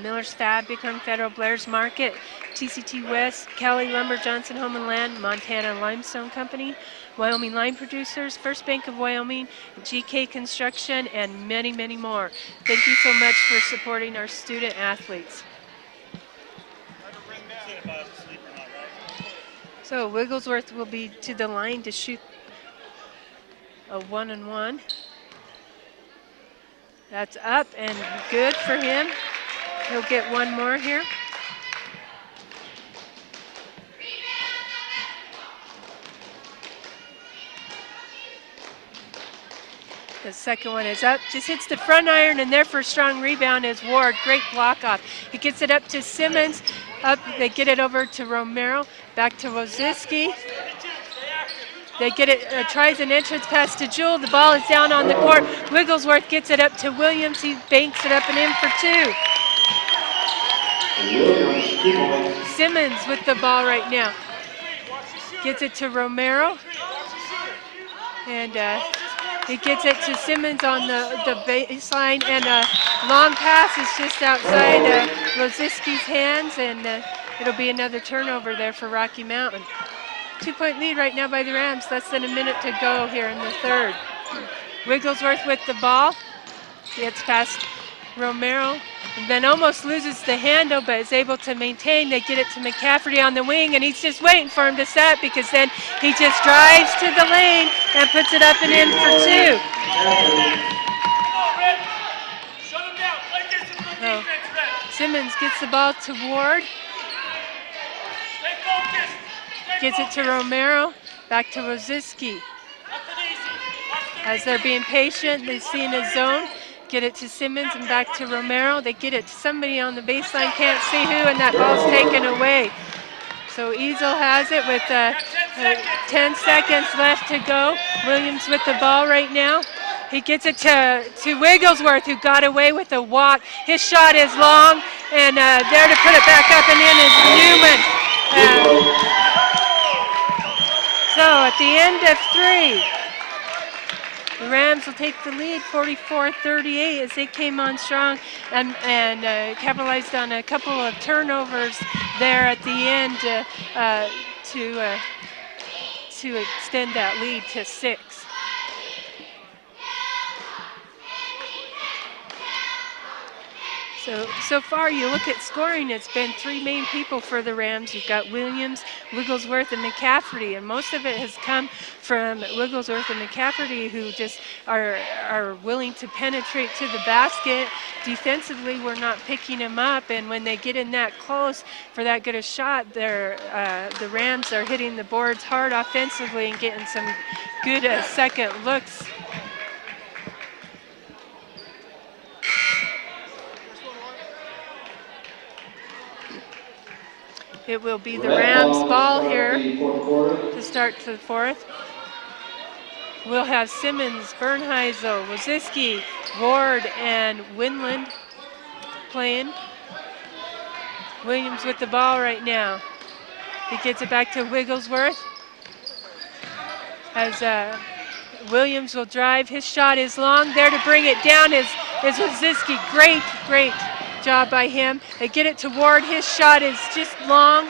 Miller's Fab, Bighorn Federal, Blair's Market, TCT West, Cowley Lumber, Johnson Home and Land, Montana Limestone Company, Wyoming Lime Producers, First Bank of Wyoming, GK Construction, and many, many more. Thank you so much for supporting our student athletes. So Wigglesworth will be to the line to shoot a 1-and-1. That's up and good for him. He'll get one more here. The second one is up, just hits the front iron, and there for a strong rebound is Ward. Great block off. He gets it up to Simmons. Up, they get it over to Romero. Back to Woziski. They get it, tries an entrance pass to Jewell. The ball is down on the court. Wigglesworth gets it up to Williams. He banks it up and in for two. Simmons with the ball right now. Gets it to Romero. And he gets it to Simmons on the baseline. And a long pass is just outside Woziski's hands. And it'll be another turnover there for Rocky Mountain. 2-point lead right now by the Rams. Less than a minute to go here in the third. Wigglesworth with the ball. Gets past Romero. And then almost loses the handle, but is able to maintain. They get it to McCafferty on the wing, and he's just waiting for him to set because then he just drives to the lane and puts it up and in for two. So Simmons gets the ball to Ward. Gets it to Romero, back to Woziski. As they're being patient, they see in a zone, get it to Simmons and back to Romero. They get it to somebody on the baseline, can't see who, and that ball's taken away. So Easel has it with 10 seconds left to go. Williams with the ball right now. He gets it to Wigglesworth, who got away with a walk. His shot is long, and there to put it back up and in is Newman. So at the end of three, the Rams will take the lead 44-38 as they came on strong and capitalized on a couple of turnovers there at the end to extend that lead to 6. So far, you look at scoring, it's been 3 main people for the Rams. You've got Williams, Wigglesworth, and McCafferty, and most of it has come from Wigglesworth and McCafferty, who just are willing to penetrate to the basket. Defensively, we're not picking them up, and when they get in that close for that good a shot, the Rams are hitting the boards hard offensively and getting some good second looks. It will be the Rams' ball here to start the fourth. We'll have Simmons, Bernheisel, Woziski, Ward, and Winland playing. Williams with the ball right now. He gets it back to Wigglesworth. As Williams will drive. His shot is long. There to bring it down is Woziski. Great job by him. They get it to Ward. His shot is just long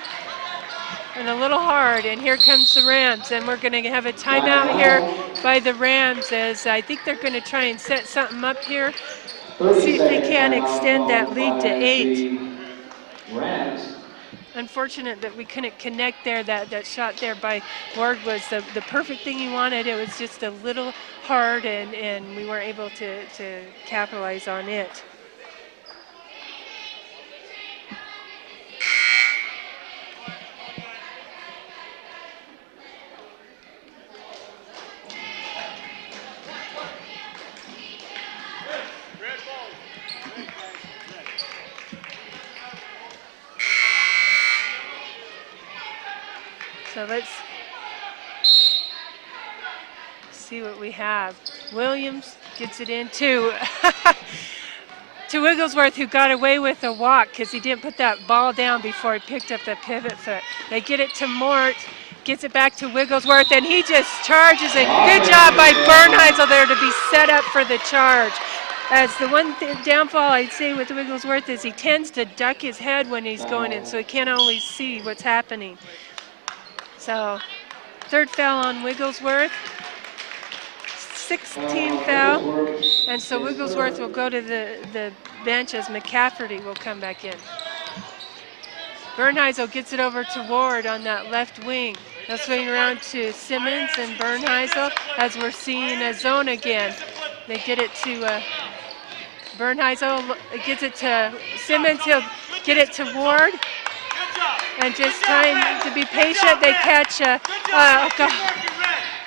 and a little hard, and here comes the Rams, and we're going to have a timeout here by the Rams as I think they're going to try and set something up here, see if they can extend that lead to 8. Unfortunate that we couldn't connect there. That shot there by Ward was the perfect thing he wanted. It was just a little hard, and we weren't able to capitalize on it. So let's see what we have. Williams gets it into to Wigglesworth, who got away with a walk because he didn't put that ball down before he picked up the pivot foot. They get it to Mort, gets it back to Wigglesworth, and he just charges it. Good job by Bernheisel there to be set up for the charge. As the one downfall I'd say with Wigglesworth is he tends to duck his head when he's going in, so he can't always see what's happening. So, third foul on Wigglesworth, 16th foul, and so Wigglesworth will go to the bench as McCafferty will come back in. Bernheisel gets it over to Ward on that left wing. They'll swing around to Simmons and Bernheisel as we're seeing a zone again. They get it to Bernheisel, gets it to Simmons. He'll get it to Ward. And just trying to be patient, they catch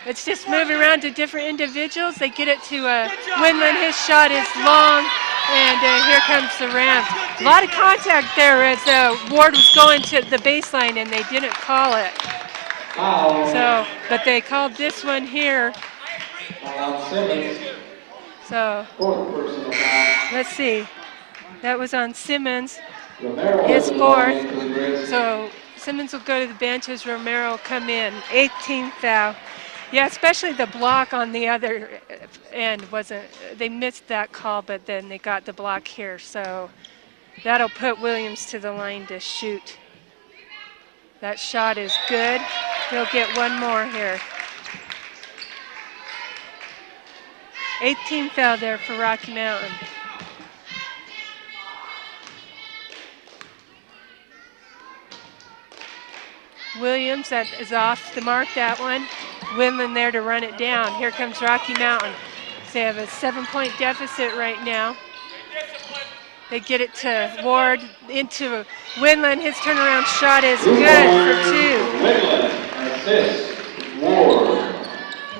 it's just moving around to different individuals. They get it to Winland. His shot is long, and here comes the Rams. A lot of contact there as Ward was going to the baseline, and they didn't call it. So, but they called this one here. So, let's see. That was on Simmons, his fourth. So Simmons will go to the bench as Romero will come in. 18th foul. Yeah, especially the block on the other end wasn't, they missed that call, but then they got the block here. So that'll put Williams to the line to shoot. That shot is good. He'll get one more here. 18th foul there for Rocky Mountain. Williams, that is off the mark, that one. Winland there to run it down. Here comes Rocky Mountain. They have a 7-point deficit right now. They get it to Ward into Winland. His turnaround shot is good for two. Winland, assist, Ward.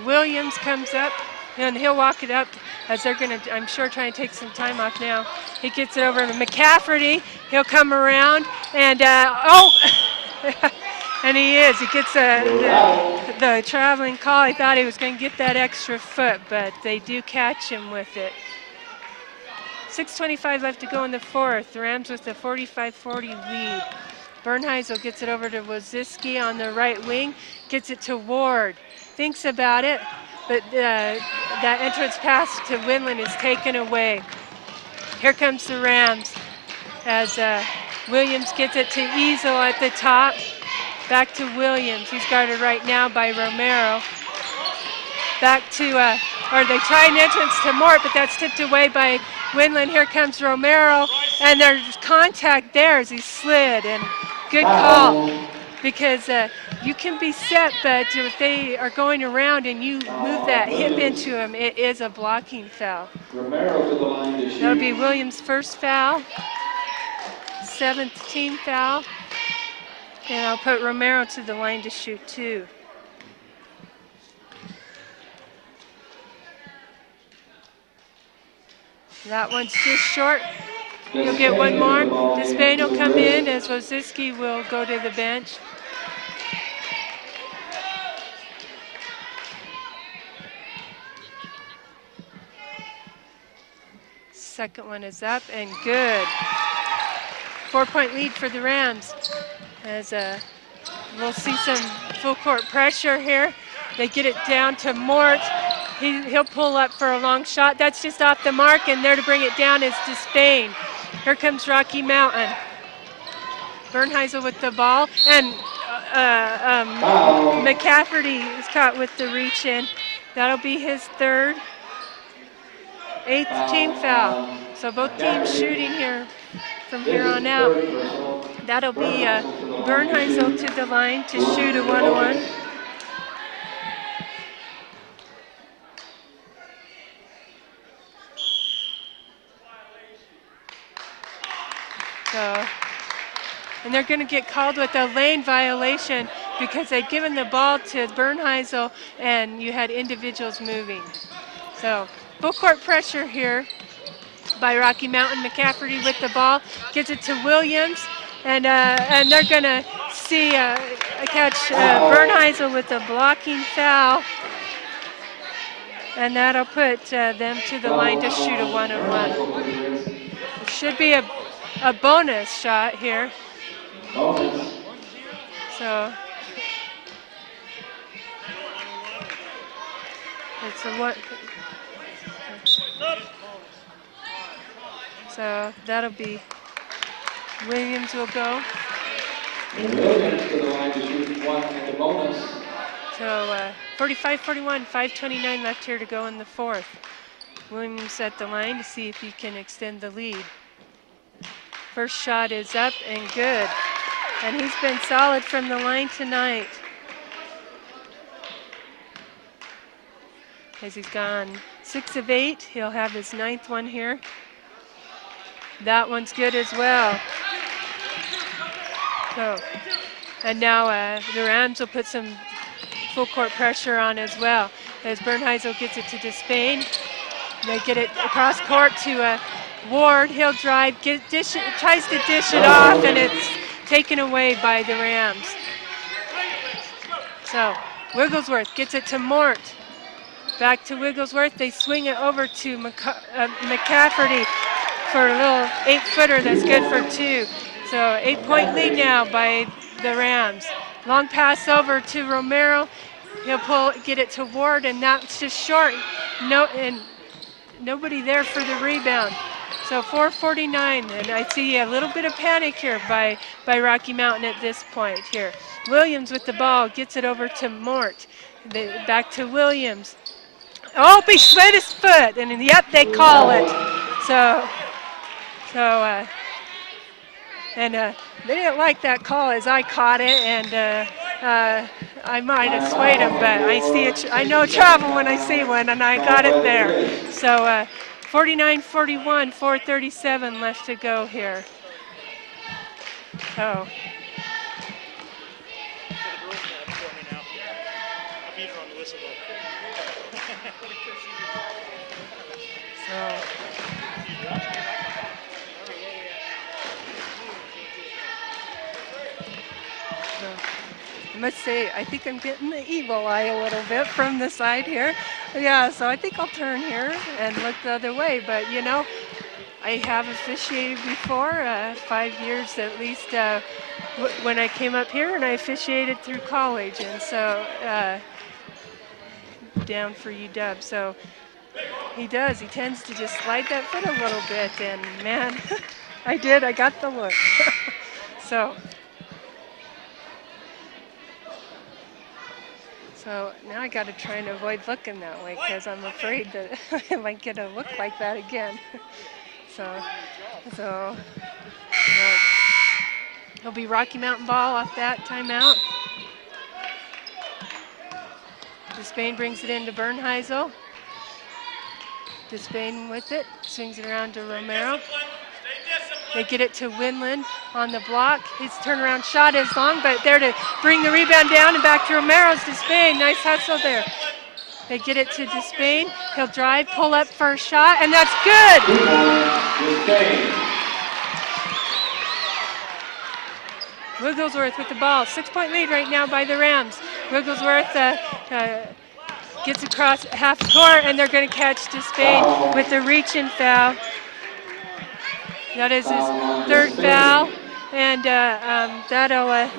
Williams comes up, and he'll walk it up as they're going to, I'm sure, try and take some time off now. He gets it over to McCafferty. He'll come around, and and he is. He gets the traveling call. He thought he was going to get that extra foot, but they do catch him with it. 6:25 left to go in the fourth. The Rams with the 45-40 lead. Bernheisel gets it over to Woziski on the right wing. Gets it to Ward. Thinks about it, but that entrance pass to Winland is taken away. Here comes the Rams as Williams gets it to Easel at the top. Back to Williams. He's guarded right now by Romero. Back to, or they try an entrance to Mort, but that's tipped away by Winland. Here comes Romero, and there's contact there as he slid, and good call. Because you can be set, but if they are going around and you move that hip into him, it is a blocking foul. Romero to the line to shoot. That'll be Williams' first foul, 17th foul. And I'll put Romero to the line to shoot too. That one's just short. You'll get one more. Despain will come in as Woziski will go to the bench. Second one is up and good. 4-point lead for the Rams. As we'll see some full court pressure here. They get it down to Mort. He'll pull up for a long shot. That's just off the mark, and there to bring it down is Despain. Here comes Rocky Mountain. Bernheisel with the ball, and McCafferty is caught with the reach in. That'll be his third. 8th team foul. So both teams shooting here from here on out. That'll be Bernheisel to the line to shoot a 1-1. So, and they're going to get called with a lane violation because they've given the ball to Bernheisel and you had individuals moving. So, full court pressure here by Rocky Mountain. McCafferty with the ball, gets it to Williams, and they're going to see a catch Bernheisel with a blocking foul, and that'll put them to the line to shoot a 1-on-1. It should be a bonus shot here. So it's a what? So that'll be Williams will go. And Williams to the line to shoot one at the bonus. So 45-41, 5:29 left here to go in the fourth. Williams at the line to see if he can extend the lead. First shot is up and good. And he's been solid from the line tonight. As he's gone 6 of 8, he'll have his 9th one here. That one's good as well. So, and now the Rams will put some full court pressure on as well. As Bernheisel gets it to Despain, they get it across court to Ward. He'll drive, tries to dish it off, and it's taken away by the Rams. So Wigglesworth gets it to Mort. Back to Wigglesworth. They swing it over to McCafferty for a little 8-footer that's good for 2. So 8-point lead now by the Rams. Long pass over to Romero. He'll get it to Ward, and that's just short. And nobody there for the rebound. So 4:49, and I see a little bit of panic here by Rocky Mountain at this point here. Williams with the ball, gets it over to Mort. Back to Williams. Oh, he slid his foot, and yep, they call it. They didn't like that call as I caught it, and I might have swayed him, but I know travel when I see one, and I got it there. So 49-41, 4:37 left to go here. So. I must say, I think I'm getting the evil eye a little bit from the side here. Yeah, so I think I'll turn here and look the other way. But, you know, I have officiated before, 5 years at least when I came up here, and I officiated through college. And so down for UW. So he does. He tends to just slide that foot a little bit. And, man, I got the look. So now I got to try and avoid looking that way because I'm afraid that I might get a look like that again. So it'll be Rocky Mountain ball off that timeout. Despain brings it into Bernheisel. Despain with it, swings it around to Romero. They get it to Winland on the block. His turnaround shot is long, but there to bring the rebound down and back to Romero's Despain. Nice hustle there. They get it to Despain. He'll drive, pull up for a shot, and that's good. Wigglesworth with the ball. 6-point lead right now by the Rams. Wigglesworth gets across half court, and they're going to catch Despain with the reach-in foul. That is his 3rd foul, and that'll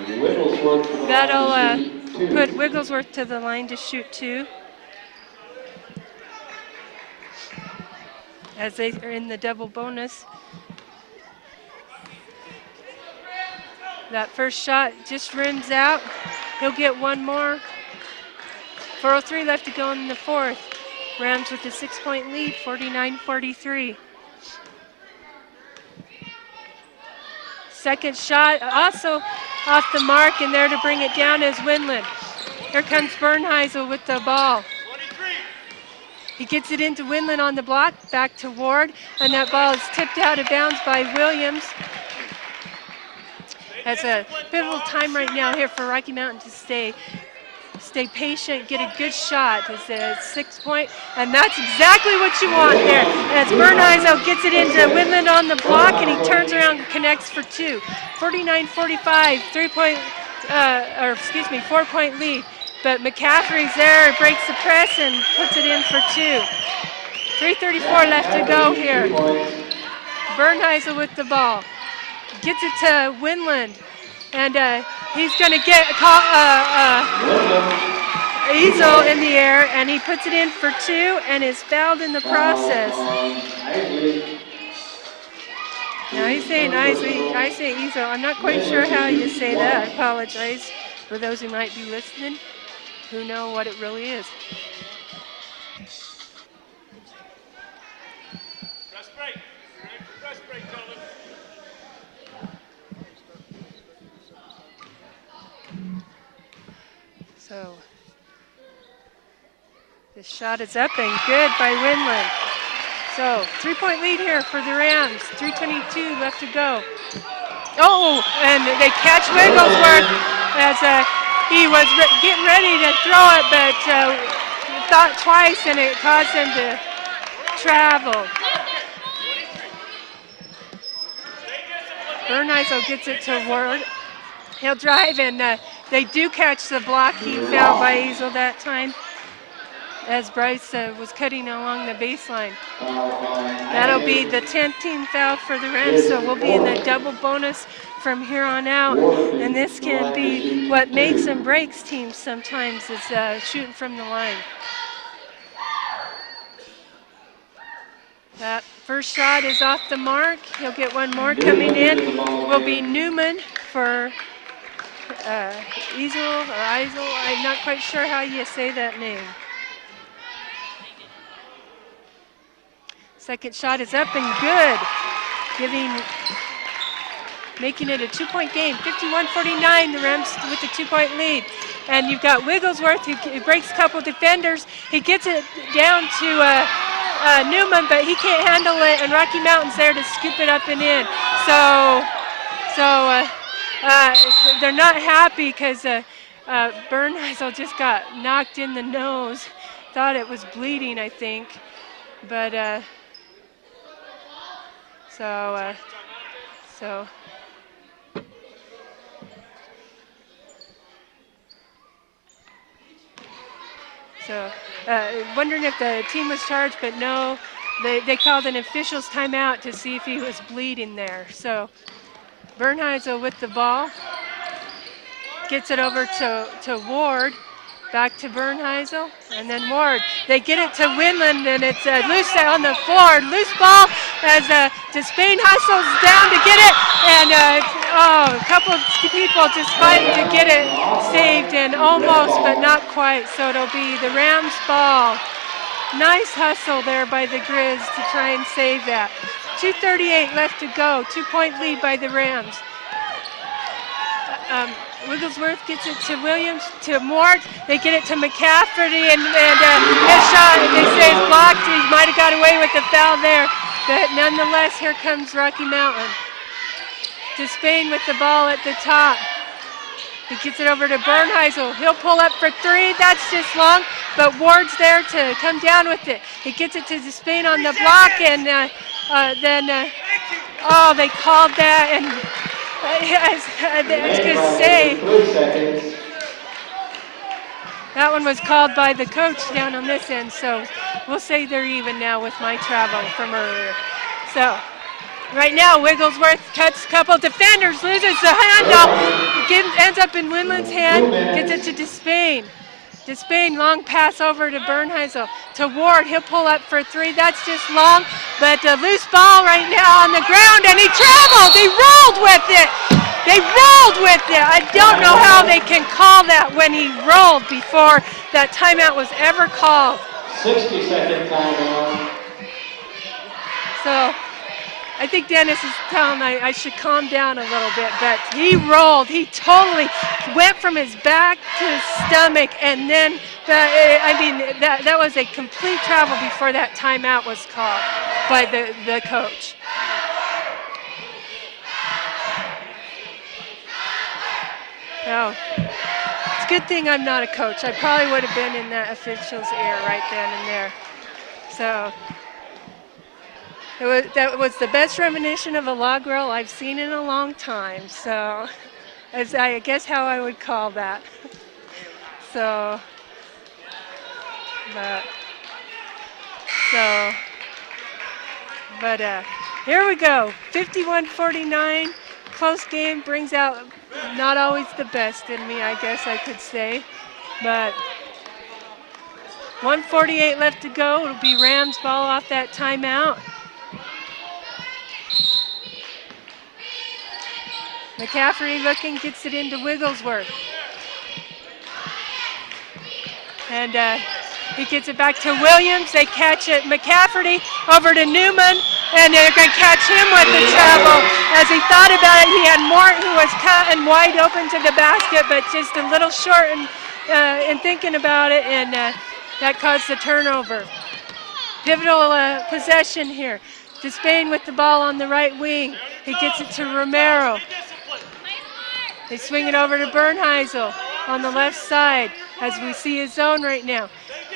put Wigglesworth to the line to shoot 2. As they are in the double bonus. That first shot just rims out. He'll get one more. 4:03 left to go in the fourth. Rams with a 6-point lead, 49-43. Second shot also off the mark, and there to bring it down is Winland. Here comes Bernheisel with the ball. He gets it into Winland on the block, back to Ward, and that ball is tipped out of bounds by Williams. That's a pivotal time right now here for Rocky Mountain to stay patient, get a good shot. It's a 6-point, and that's exactly what you want there. As Bernheisel gets it into Winland on the block, and he turns around and connects for 2. 49-45, 4-point lead. But McCaffrey's there, breaks the press, and puts it in for 2. 3:34 left to go here. Bernheisel with the ball. Gets it to Winland, and he's going to get Ezel in the air, and he puts it in for 2 and is fouled in the process. Now he's saying I say Ezo. I'm not quite sure how you say that. I apologize for those who might be listening who know what it really is. Press break. You're ready for press break, gentlemen. So this shot is up and good by Winland. So 3-point lead here for the Rams. 3:22 left to go. Oh, and they catch Wigglesworth as he was getting ready to throw it, but thought twice and it caused him to travel. Bernheisel gets it to Ward. He'll drive, and they do catch the blocking foul by Ezel that time as Bryce was cutting along the baseline. That'll be the 10th team foul for the Rams, so we'll be in the double bonus from here on out. And this can be what makes and breaks teams sometimes is shooting from the line. That first shot is off the mark. He'll get one more coming in. Will be Newman for Ezel or Eisel. I'm not quite sure how you say that name. Second shot is up and good, making it a 2-point game. 51-49, the Rams with the 2-point lead. And you've got Wigglesworth who breaks a couple defenders. He gets it down to Newman, but he can't handle it, and Rocky Mountain's there to scoop it up and in. So they're not happy because Bernheisel just got knocked in the nose. Thought it was bleeding, I think, but wondering if the team was charged, but no, they called an official's timeout to see if he was bleeding there. So Bernheisel with the ball, gets it over to Ward, back to Bernheisel, and then Ward. They get it to Winland, and it's loose on the floor. Loose ball as Despain hustles down to get it, and a couple of people just fighting to get it saved, and almost, but not quite. So it'll be the Rams ball. Nice hustle there by the Grizz to try and save that. 2:38 left to go. 2-point lead by the Rams. Wigglesworth gets it to Williams, to Mort. They get it to McCafferty, and his shot, they say, is blocked. He might have got away with the foul there, but nonetheless, here comes Rocky Mountain. Despain with the ball at the top. He gets it over to Bernheisel. He'll pull up for three. That's just long, but Ward's there to come down with it. He gets it to Despain on the block, and then they called that, and I was going to say, that one was called by the coach down on this end, so we'll say they're even now with my travel from earlier. So right now, Wigglesworth cuts a couple defenders, loses the handle, ends up in Winland's hand, gets it to Despain. Despain, long pass over to Bernheisel. To Ward, he'll pull up for three. That's just long, but a loose ball right now on the ground, and he traveled. They rolled with it. I don't know how they can call that when he rolled before that timeout was ever called. 60-second timeout. So I think Dennis is telling me I should calm down a little bit, but he rolled. He totally went from his back to his stomach, and then, that was a complete travel before that timeout was called by the coach. So it's a good thing I'm not a coach. I probably would have been in that official's ear right then and there. So that was the best premonition of a log roll I've seen in a long time. So as I guess how I would call that. So, here we go. 51-49. Close game brings out not always the best in me, I guess I could say. But 1:48 left to go. It'll be Rams ball off that timeout. McCaffrey looking, gets it into Wigglesworth. And he gets it back to Williams. They catch it. McCafferty over to Newman, and they're going to catch him with the travel. As he thought about it, he had Mort, who was cut and wide open to the basket, but just a little short in thinking about it, and that caused the turnover. Pivotal possession here. Despain with the ball on the right wing. He gets it to Romero. They swing it over to Bernheisel on the left side as we see his zone right now.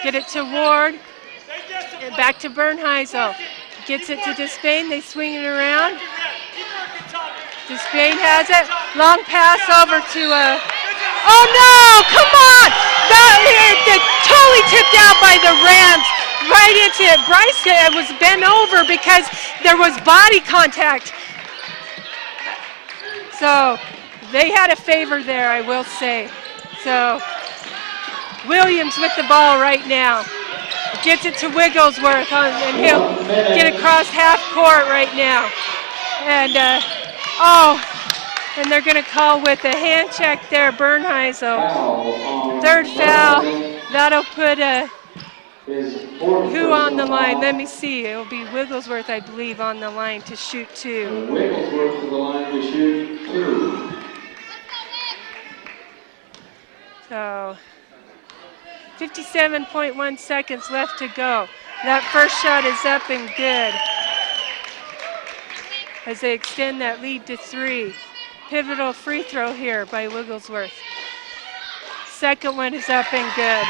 Get it to Ward. And back to Bernheisel. Gets it to Despain. They swing it around. Despain has it. Long pass over to oh no! Come on! That totally tipped out by the Rams. Right into it. Bryce was bent over because there was body contact. So they had a favor there, I will say. So Williams with the ball right now. Gets it to Wigglesworth, and he'll get across half court right now. And and they're going to call with a hand check there, Bernheisel. Third foul. That'll put who on the line? Let me see. It will be Wigglesworth, I believe, on the line to shoot two. Wigglesworth to the line to shoot two. So 57.1 seconds left to go. That first shot is up and good as they extend that lead to 3. Pivotal free throw here by Wigglesworth. Second one is up and good.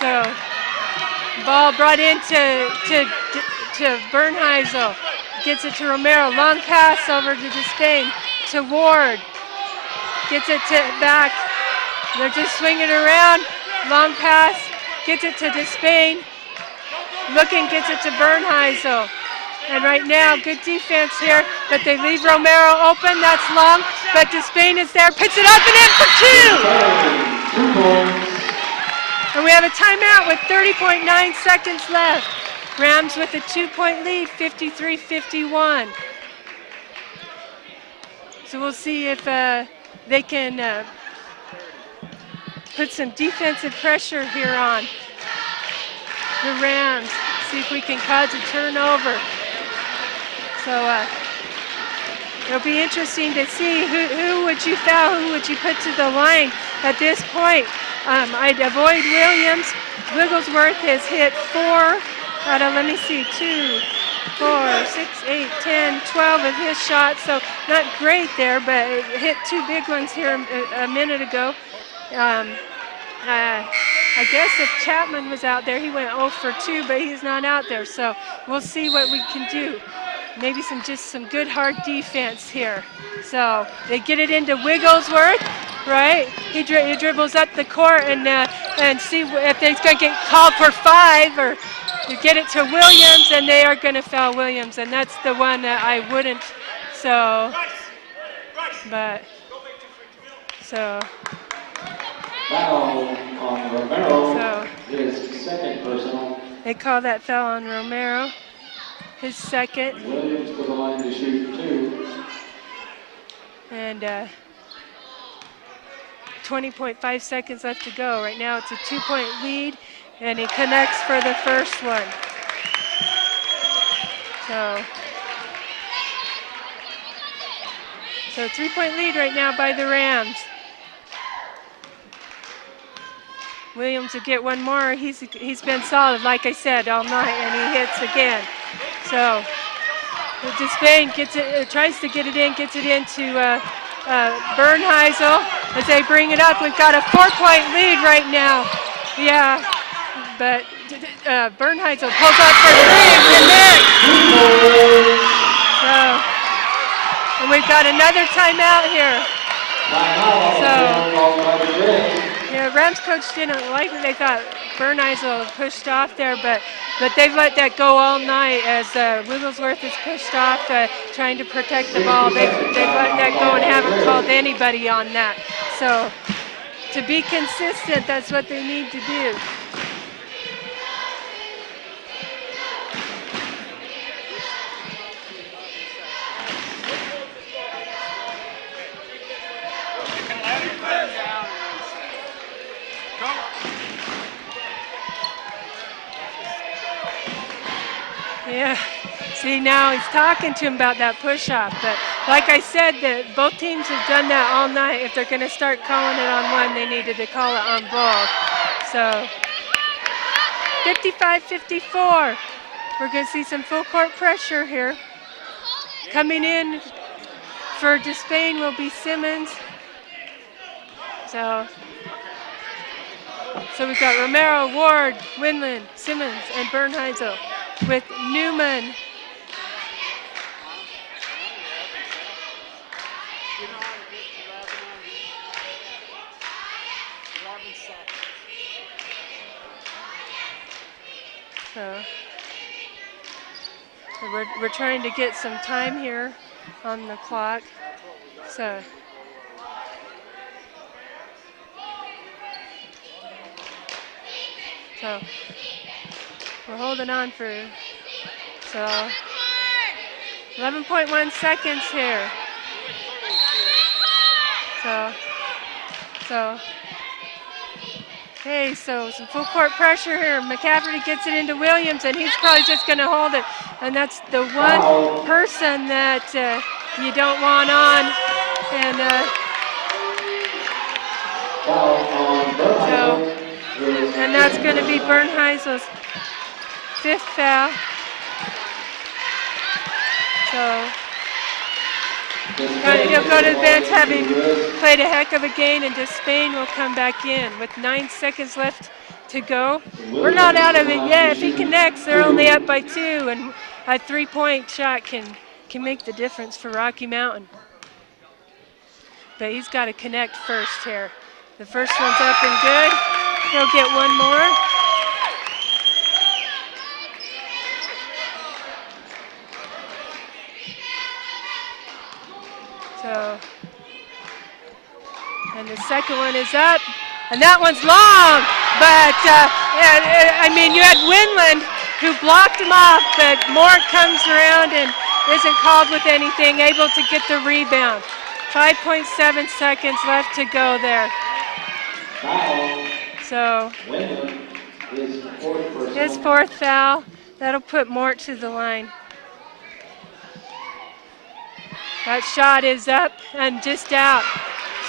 So ball brought in to Bernheisel. Gets it to Romero. Long pass over to Despain. To Ward. Gets it back. They're just swinging around. Long pass. Gets it to Despain. Looking, gets it to Bernheisel. And right now, good defense here, but they leave Romero open. That's long, but Despain is there. Puts it up and in for 2. And we have a timeout with 30.9 seconds left. Rams with a 2-point lead, 53-51. So we'll see if they can put some defensive pressure here on the Rams. See if we can cause a turnover. So it'll be interesting to see who would you foul, who would you put to the line at this point. I'd avoid Williams. Wigglesworth has hit 4 out of, let me see, 2, 4, 6, 8, 10, 12 of his shots. So not great there, but it hit 2 big ones here a minute ago. I guess if Chapman was out there, he went 0 for 2, but he's not out there. So we'll see what we can do. Maybe just some good hard defense here. So they get it into Wigglesworth, right? He dribbles up the court and see if he's going to get called for 5, or you get it to Williams, and they are going to foul Williams, and that's the one that I wouldn't. So, but so. Foul on Romero, his second personal. They call that foul on Romero, his second. Williams to the line to shoot 2. And 20.5 seconds left to go. Right now it's a 2-point lead, and he connects for the first one. So 3-point lead right now by the Rams. Williams will get one more. He's been solid, like I said, all night, and he hits again. So Despain gets it, tries to get it in, gets it into Bernheisel as they bring it up. We've got a 4-point lead right now. Yeah, but Bernheisel pulls up for 3 and connects. So, and we've got another timeout here. So, yeah, Rams coach didn't like it. They thought Bernheisel pushed off there, but they've let that go all night as Wigglesworth is pushed off, trying to protect the ball. They've let that go and haven't called anybody on that. So to be consistent, that's what they need to do. Yeah. See, now he's talking to him about that push-off. But like I said, both teams have done that all night. If they're going to start calling it on one, they needed to call it on both. So 55-54. We're going to see some full court pressure here. Coming in for Despain will be Simmons. So we've got Romero, Ward, Winland, Simmons, and Bernheisel with Newman. So we're trying to get some time here on the clock. So we're holding on for 11.1 seconds here. Okay, so some full court pressure here. McCafferty gets it into Williams, and he's probably just going to hold it. And that's the one person that you don't want on. And that's going to be Bernheisel's 5th foul. So he'll go to the bench having played a heck of a game, and Despain will come back in with 9 seconds left to go. We're not out of it yet. If he connects, they're only up by 2, and a 3-point shot can make the difference for Rocky Mountain. But he's got to connect first here. The first one's up and good. He'll get one more. And the second one is up, and that one's long, but I mean, you had Winland who blocked him off, but Mort comes around and isn't called with anything, able to get the rebound. 5.7 seconds left to go there. So his 4th foul, that'll put Mort to the line. That shot is up and just out.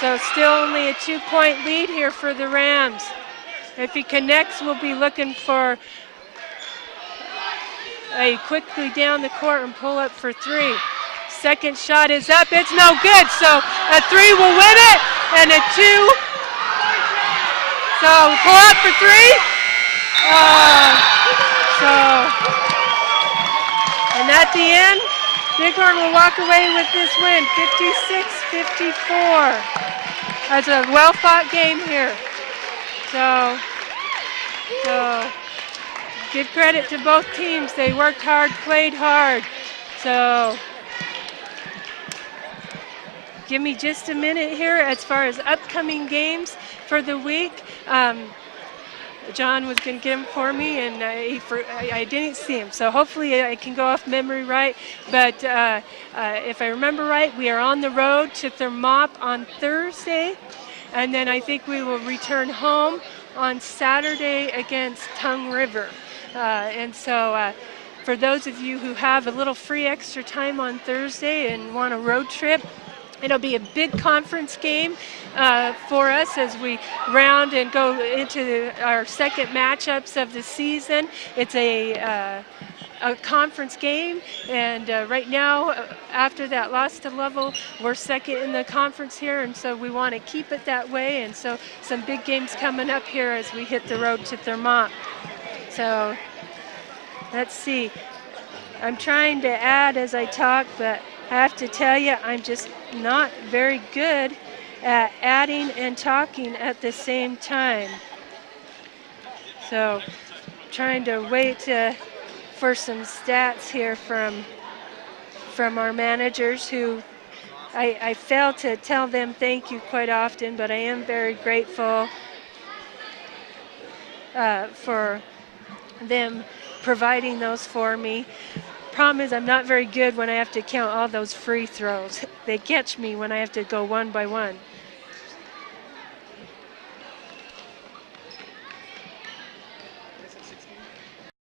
So still only a 2-point lead here for the Rams. If he connects, we'll be looking for a quickly down the court and pull up for 3. Second shot is up, it's no good. So a 3 will win it, and a 2. So pull up for 3. And at the end, Bighorn will walk away with this win, 56-54. That's a well-fought game here. So give credit to both teams. They worked hard, played hard. So give me just a minute here as far as upcoming games for the week. John was going to get him for me, and I didn't see him. So hopefully I can go off memory right. But if I remember right, we are on the road to Thermop on Thursday. And then I think we will return home on Saturday against Tongue River. And so for those of you who have a little free extra time on Thursday and want a road trip, it'll be a big conference game for us as we round and go into our second matchups of the season. It's a conference game, and right now, after that loss to Lovell, we're second in the conference here, and so we want to keep it that way. And so some big games coming up here as we hit the road to Thermont. So let's see. I'm trying to add as I talk, but I have to tell you, I'm just not very good at adding and talking at the same time. So trying to wait for some stats here from our managers, who I fail to tell them thank you quite often, but I am very grateful for them providing those for me. Problem is, I'm not very good when I have to count all those free throws. They catch me when I have to go one by one.